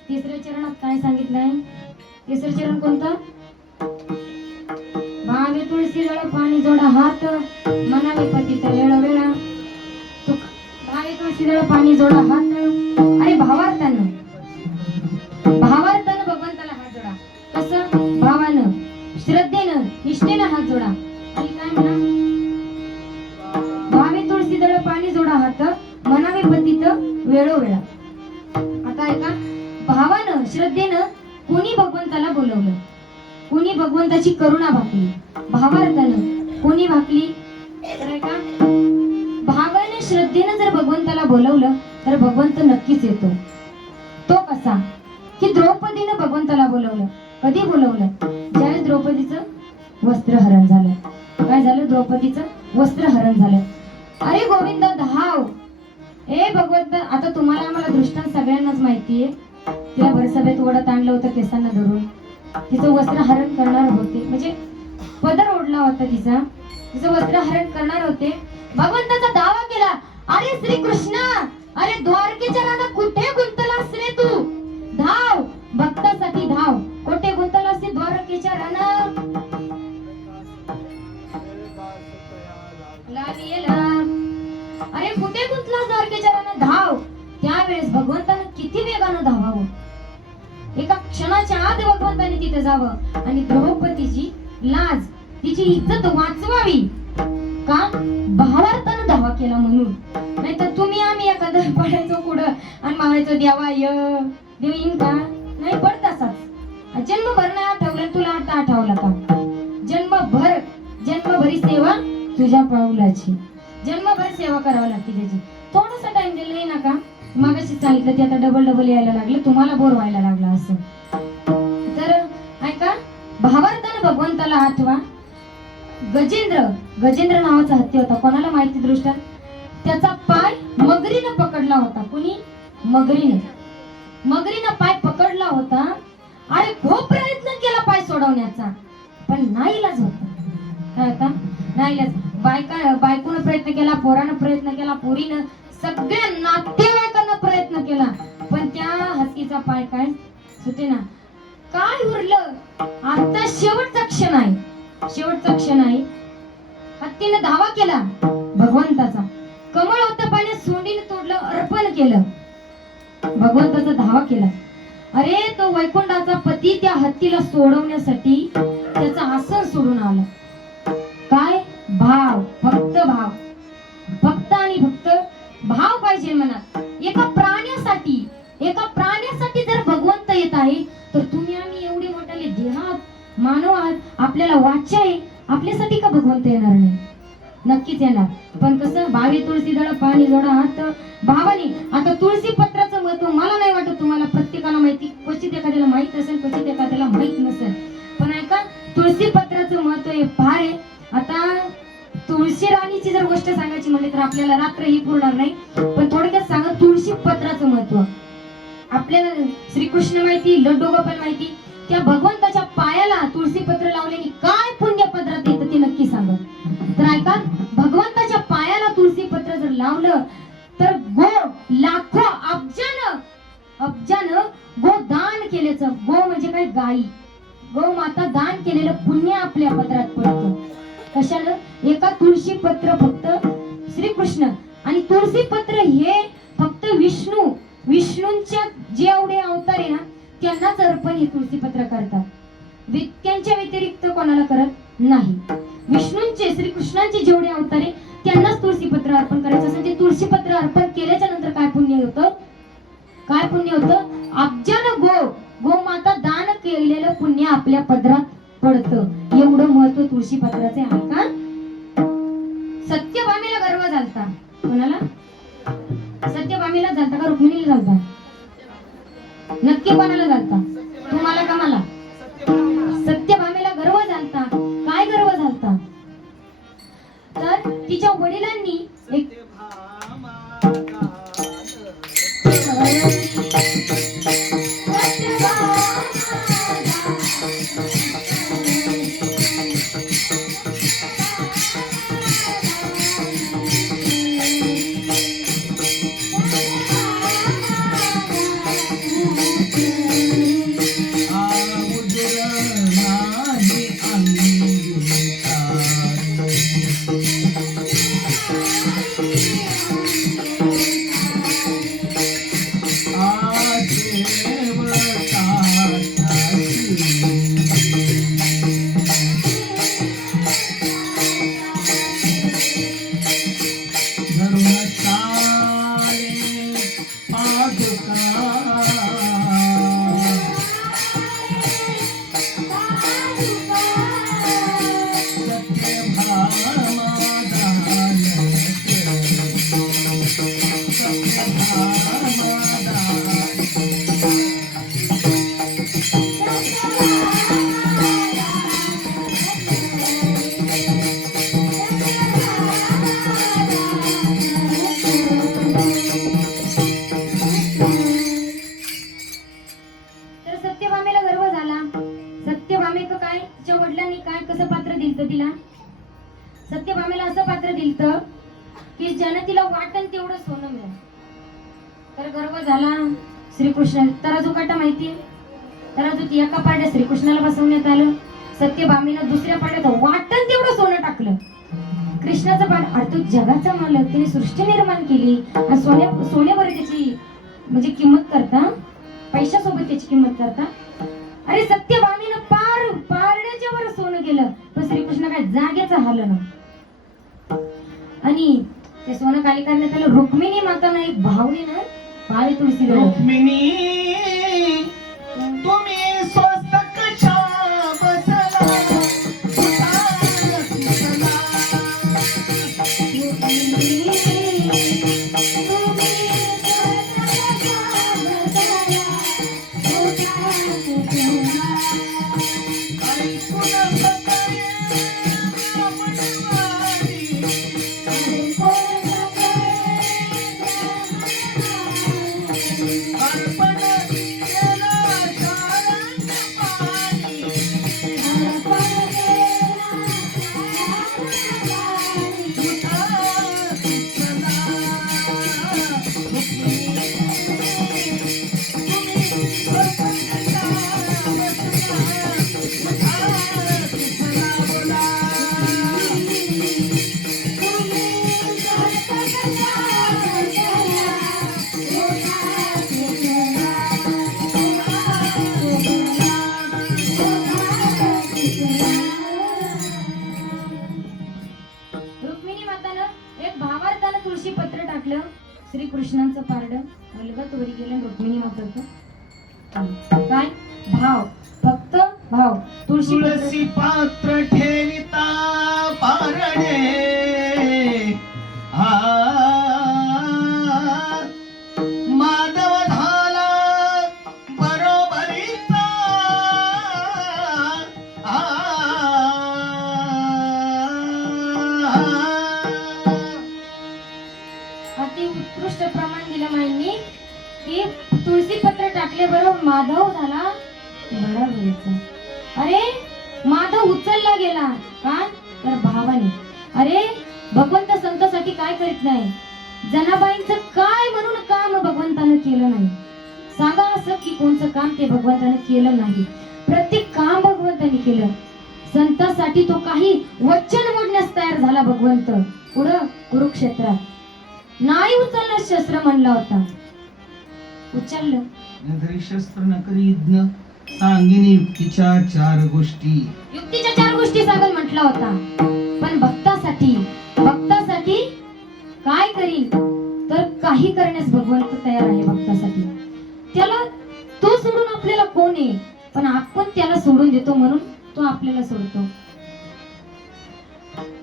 तिसऱ्या चरणात काय सांगितलंय? तिसरं चरण कोणतं? भावे तुळशी जळ पाणी जोडा हात मनावे पतित वेळ वेळा. भावे तुळशी जळ पाणी जोडा हात. अरे भावार्थानं भगवंताला हात जोडा. कसं? भावानं, श्रद्धेनं, निष्ठेनं हात जोडा. आणि काय म्हणा? भावे तुळशी जळ पाणी जोडा हात मनावे पतित वेळोवेळा. आता ऐका, भावानं श्रद्धेनं कोणी भगवंताला बोलवलं, कोणी भगवंताची करुणा भाकली. भावार्थानं कोणी भाकली तर ऐका, भावानं श्रद्धेनं जर भगवंताला बोलवलं तर भगवंत नक्कीच येतो. तो कसा? की द्रौपदीनं भगवंताला बोलवलं. कधी बोलवलं? ज्यावेळेस द्रौपदीचं वस्त्रहरण झालं. काय झालं? द्रौपदीचं वस्त्रहरण झालं. अरे गोविंद धाव. ए भगवंत, आता तुम्हाला आम्हाला दृष्टांत सगळ्यांनाच माहितीये. तिला भरसभेत ओढत आणलं होतं केसांना धरून. तिचं वस्त्र हरण करणार होते, म्हणजे पदर ओढला होता तिचा, तिचं वस्त्र हरण करणार होते. भगवंताचा दावा केला. अरे श्री कृष्ण, अरे द्वारकेच्या रानात कुठे गुंतलास रे तू? धाव, भक्तासाठी धाव. कुठे गुंतलास रे द्वारकेच्या रानात? अरे कुठे गुंतलास द्वारकेच्या रानात? धाव. त्यावेळेस भगवंतानं किती वेगानं धावावं. एका क्षणाच्या आत भगवंताने तिथे जावं आणि द्रौपदीची लाज, तिची इज्जत वाचवावी. का? भावार्थानं धावा केला म्हणून. नाहीतर तुम्ही आम्ही एखादं पडायचो पुढं आणि मागायचो देवा य देव येईन का? नाही, पडत असाच. जन्मभर नाही आठवलं, तुला आता आठवला का? जन्मभरी सेवा तुझ्या पाऊलाची. जन्मभर सेवा करावी लागते त्याची. थोडासा टाइम दिला नका. मागाशी सांगितलं ते आता डबल यायला लागलं, तुम्हाला बोर व्हायला लागला असं. तर ऐका, भावार्थानं भगवंताला आठवा. गजेंद्र नावाचा हत्ती होता. कोणाला माहिती दृष्टांत? त्याचा पाय मगरीनं पकडला होता. कुणी? मगरीनं पाय पकडला होता. अरे खूप प्रयत्न केला पाय सोडवण्याचा, पण नाईलाज होता. काय होता? नाईलाज. बायकोनं प्रयत्न केला, पोरानं प्रयत्न केला, पोरीनं, सगळ्या नातेवाईकांना प्रयत्न केला, पण त्या हत्तीचा पाय काय सुटेना. काय उरलं? आता शेवटचा क्षण आहे. हत्तीने धावा केला भगवंताचा. कमळ होतं पाण्यात, सोंडीने तोडलं, अर्पण केलं, भगवंताचा धावा केला. अरे तो वैकुंठाचा पती त्या हत्तीला सोडवण्यासाठी त्याचं आसन सोडून आला. काय? भाव, फक्त भाव, फक्त आणि फक्त भाव पाहिजे मनात. एका प्राण्यासाठी जर भगवंत येत आहे, तर तुम्ही आम्ही एवढे मोठे देहात मानव आहात, आपल्याला वाचा आहे, आपल्यासाठी का भगवंत येणार नाही? नक्कीच येणार. पण कसं? भावी तुळशी दळ पाणी जोडा हात भावानी. आता तुळशी पत्राचं महत्व मला नाही वाटत तुम्हाला प्रत्येकाला माहिती. क्वचित एखाद्याला माहित असेल, क्वचित एखाद्याला माहित नसेल, पण ऐका, तुळशी पत्राचं महत्व हे फार आहे. आता तुळशी राणीची जर गोष्ट सांगायची म्हणली तर आपल्याला रात्र ही पुरणार नाही, पण थोडक्यात सांगा तुळशी पत्राचं महत्व. आपल्याला श्रीकृष्ण माहिती, लड्डू गोपाल माहिती, त्या भगवंताच्या पायाला तुळशी पत्र लावल्याने काय पुण्य पत्रात येतं ते नक्की सांगा. तर ऐका, भगवंताच्या पायाला तुळशी पत्र जर लावलं तर लाखो अब्जानं गोदान केल्याचं, गो म्हणजे काय? गाई, गो माता दान केलेलं पुण्य आपल्या पत्रात पडतं. कशाला? एका तुळशी पत्र फक्त श्रीकृष्ण, आणि तुळशी पत्र हे फक्त विष्णूंच्या जे एवढे अवतार आहे ना त्यांनाच अर्पण हे तुळशी पत्र करतात. त्यांच्या व्यतिरिक्त कोणाला करत नाही. विष्णूंचे, श्रीकृष्णांचे जेवढे अवतार आहे त्यांनाच तुळशी पत्र अर्पण करायचं असेल. ते तुळशी पत्र अर्पण केल्याच्या नंतर काय पुण्य होतं? काय पुण्य होतं? अब्जानं गोमाता दान केलेलं पुण्य आपल्या पदरात पडतं. एवढं महत्व तुळशी पत्राचे आहे. का? सत्यभामेला गर्व झालता. कोणाला? सत्यभामेला झालता का रुक्मिणीला झालता? नक्की कोणाला झालता? तुम्हाला का मला? सत्यभामेला गर्व झालता. काय गर्व झालता? तर तिच्या वडिलांनी एक सत्यभामेला असं पात्र दिलतं की ज्याने तिला वाटण तेवढं सोनं मिळालं. तर गर्व झाला श्रीकृष्ण. तराजू काटा माहितीये? तराजूत एका पाड्यात श्रीकृष्णाला बसवण्यात आलं, सत्यभामेनं दुसऱ्या पाड्यात वाटण तेवढं सोनं टाकलं. कृष्णाचा पाठ अर्थ जगाचा मालक, त्याने सृष्टी निर्माण केली आणि सोन्यावर त्याची म्हणजे किंमत करता, पैशासोबत त्याची किंमत करता. अरे सत्यभामेनं पारड्याच्या वर सोनं केलं, पण श्रीकृष्ण काय जागेचा हालना. आणि ते सोनं खाली करण्यात आलं. रुक्मिणी मातानं एक भावनेनं पाळी तुळशी रुक्मिणी तुम्ही स्वस्त कशा बसला रुक्मिणी मातानं एक भावार्थानं तुळशी पत्र टाकलं. श्रीकृष्णांचं पारडं अलगत वरी गेलं. रुक्मिणी माताचं काय भाव, फक्त भाव. तुळशी पत्र तुळसी पात्र ठेविता पारणे माधव झाला बरोबरीचा अति उत्कृष्ट प्रमाण दिलं माईंनी की तुळशी पत्र टाकले बरोबर माधव झाला बरोबरीचा. अरे माधव उचलला गेला का तर भावाने. अरे भगवंत संतांसाठी काय करीत नाही. जनाबाईंचं काय म्हणून काम भगवंतानं केलं नाही. सांगा असं की कोणचं काम ते भगवंतानं केलं नाही. प्रत्येक काम भगवंताने केलं. संतांसाठी तो काही वचन मोडण्यास तयार झाला भगवंत. पुढं कुरुक्षेत्रात नाही उचललं शस्त्र म्हणला होता, उचललं. नगरी शस्त्र नकरी यज्ञ सांगिन युक्तीच्या 4 गोष्टी. युक्तीच्या 4 गोष्टी सांगल म्हटला होता. पण भक्तासाठी काय करील तर काही करण्यास भगवंत तयार आहे. भक्तासाठी त्याला तो सोडून आपल्याला कोण आहे, पण आपण त्याला सोडून देतो म्हणून तो आपल्याला सोडतो.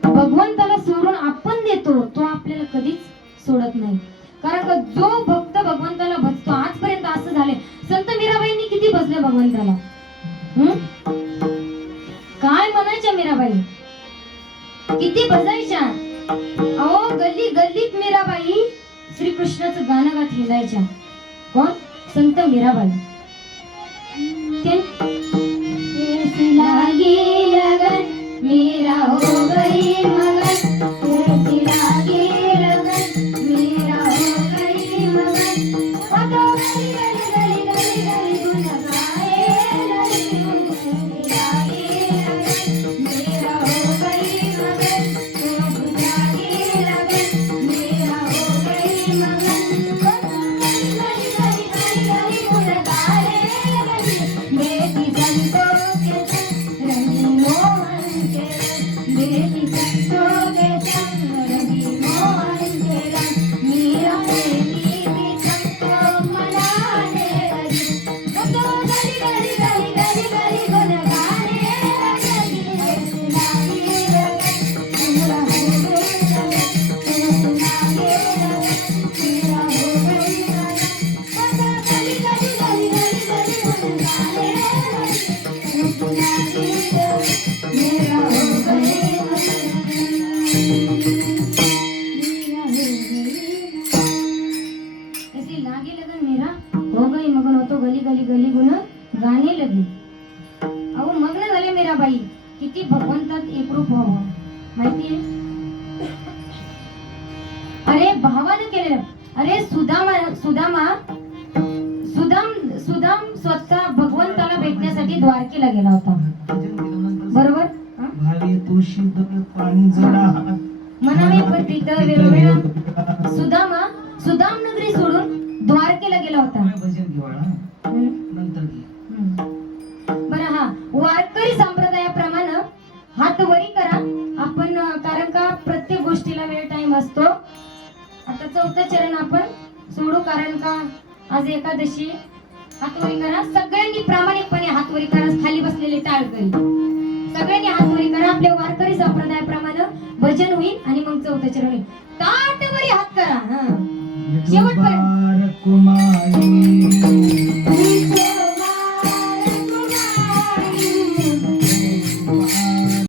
भगवंताला सोडून आपण देतो, तो आपल्याला कधीच सोडत नाही. कारण का जो भक्त भगवंताला भजतो, आजपर्यंत असं झालंय. संत मीराबाईंनी किती भजले भगवंताला. काय म्हणायच्या मीराबाई, किती भजायच्या. अहो गल्ली गल्लीत मीराबाई श्रीकृष्णाचं गाणं गात हिंडायच्या. कोण? संत मीराबाई. लागी लगन मीरा हो गई मगन, लागी लगन मीरा हो गई मगन. गली गली गली गली गुन गाए लगी लागी लगन मीरा हो गई मगन, लागी लगन मीरा हो गई मगन. गली गली गली गली गुन गाए लगी बेटी संतों के संग रंगी मोहन के रंग, बेटी संतों के संग रंगी मोहन के रंग. मीरा बेटी भी सबको मनाने लगी. तो गली गली गली गली गली गुन गाने लगी. लागी लगन मीरा हो गई लगन, लागी लगन मीरा हो गई लगन. गली गली गली गली गली गुन गाने लगी. लागी लगन मीरा हो गई ऐसी लागी लगन मेरा हो गई मगन होतो. गली गली गली गुण गाणे लगे. अहो मग्न झाले मीराबाई. किती भगवंतात एकरूप व्हावं माहितीये. अरे भावानं केलेलं. अरे सुदाम स्वतः भगवंताला भेटण्यासाठी द्वारकेला गेला होता. बरोबर. भावी तुळशी पाणी जडा मनाने पतित वेळोवेळ सुदाम नगरी सोडून द्वारकेला गेला होता. भजन घेवाळा नंतर बरं. हा वारकरी संप्रदायाप्रमाणे हात वरी करा आपण. कारण का प्रत्येक गोष्टीला वेळ टाइम असतो. आता 4थं चरण आपण सोडू. कारण का आज एकादशी. हात वरी करा सगळ्यांनी प्रामाणिकपणे. हात वरी करा. खाली बसलेले टाळकरी सगळ्यांनी हात वरी करा. आपल्या वारकरी संप्रदायाप्रमाणे भजन होईल आणि मग 4थं चरण होईल. ताट वरी हात करा. शेवटपर्यंत कुमार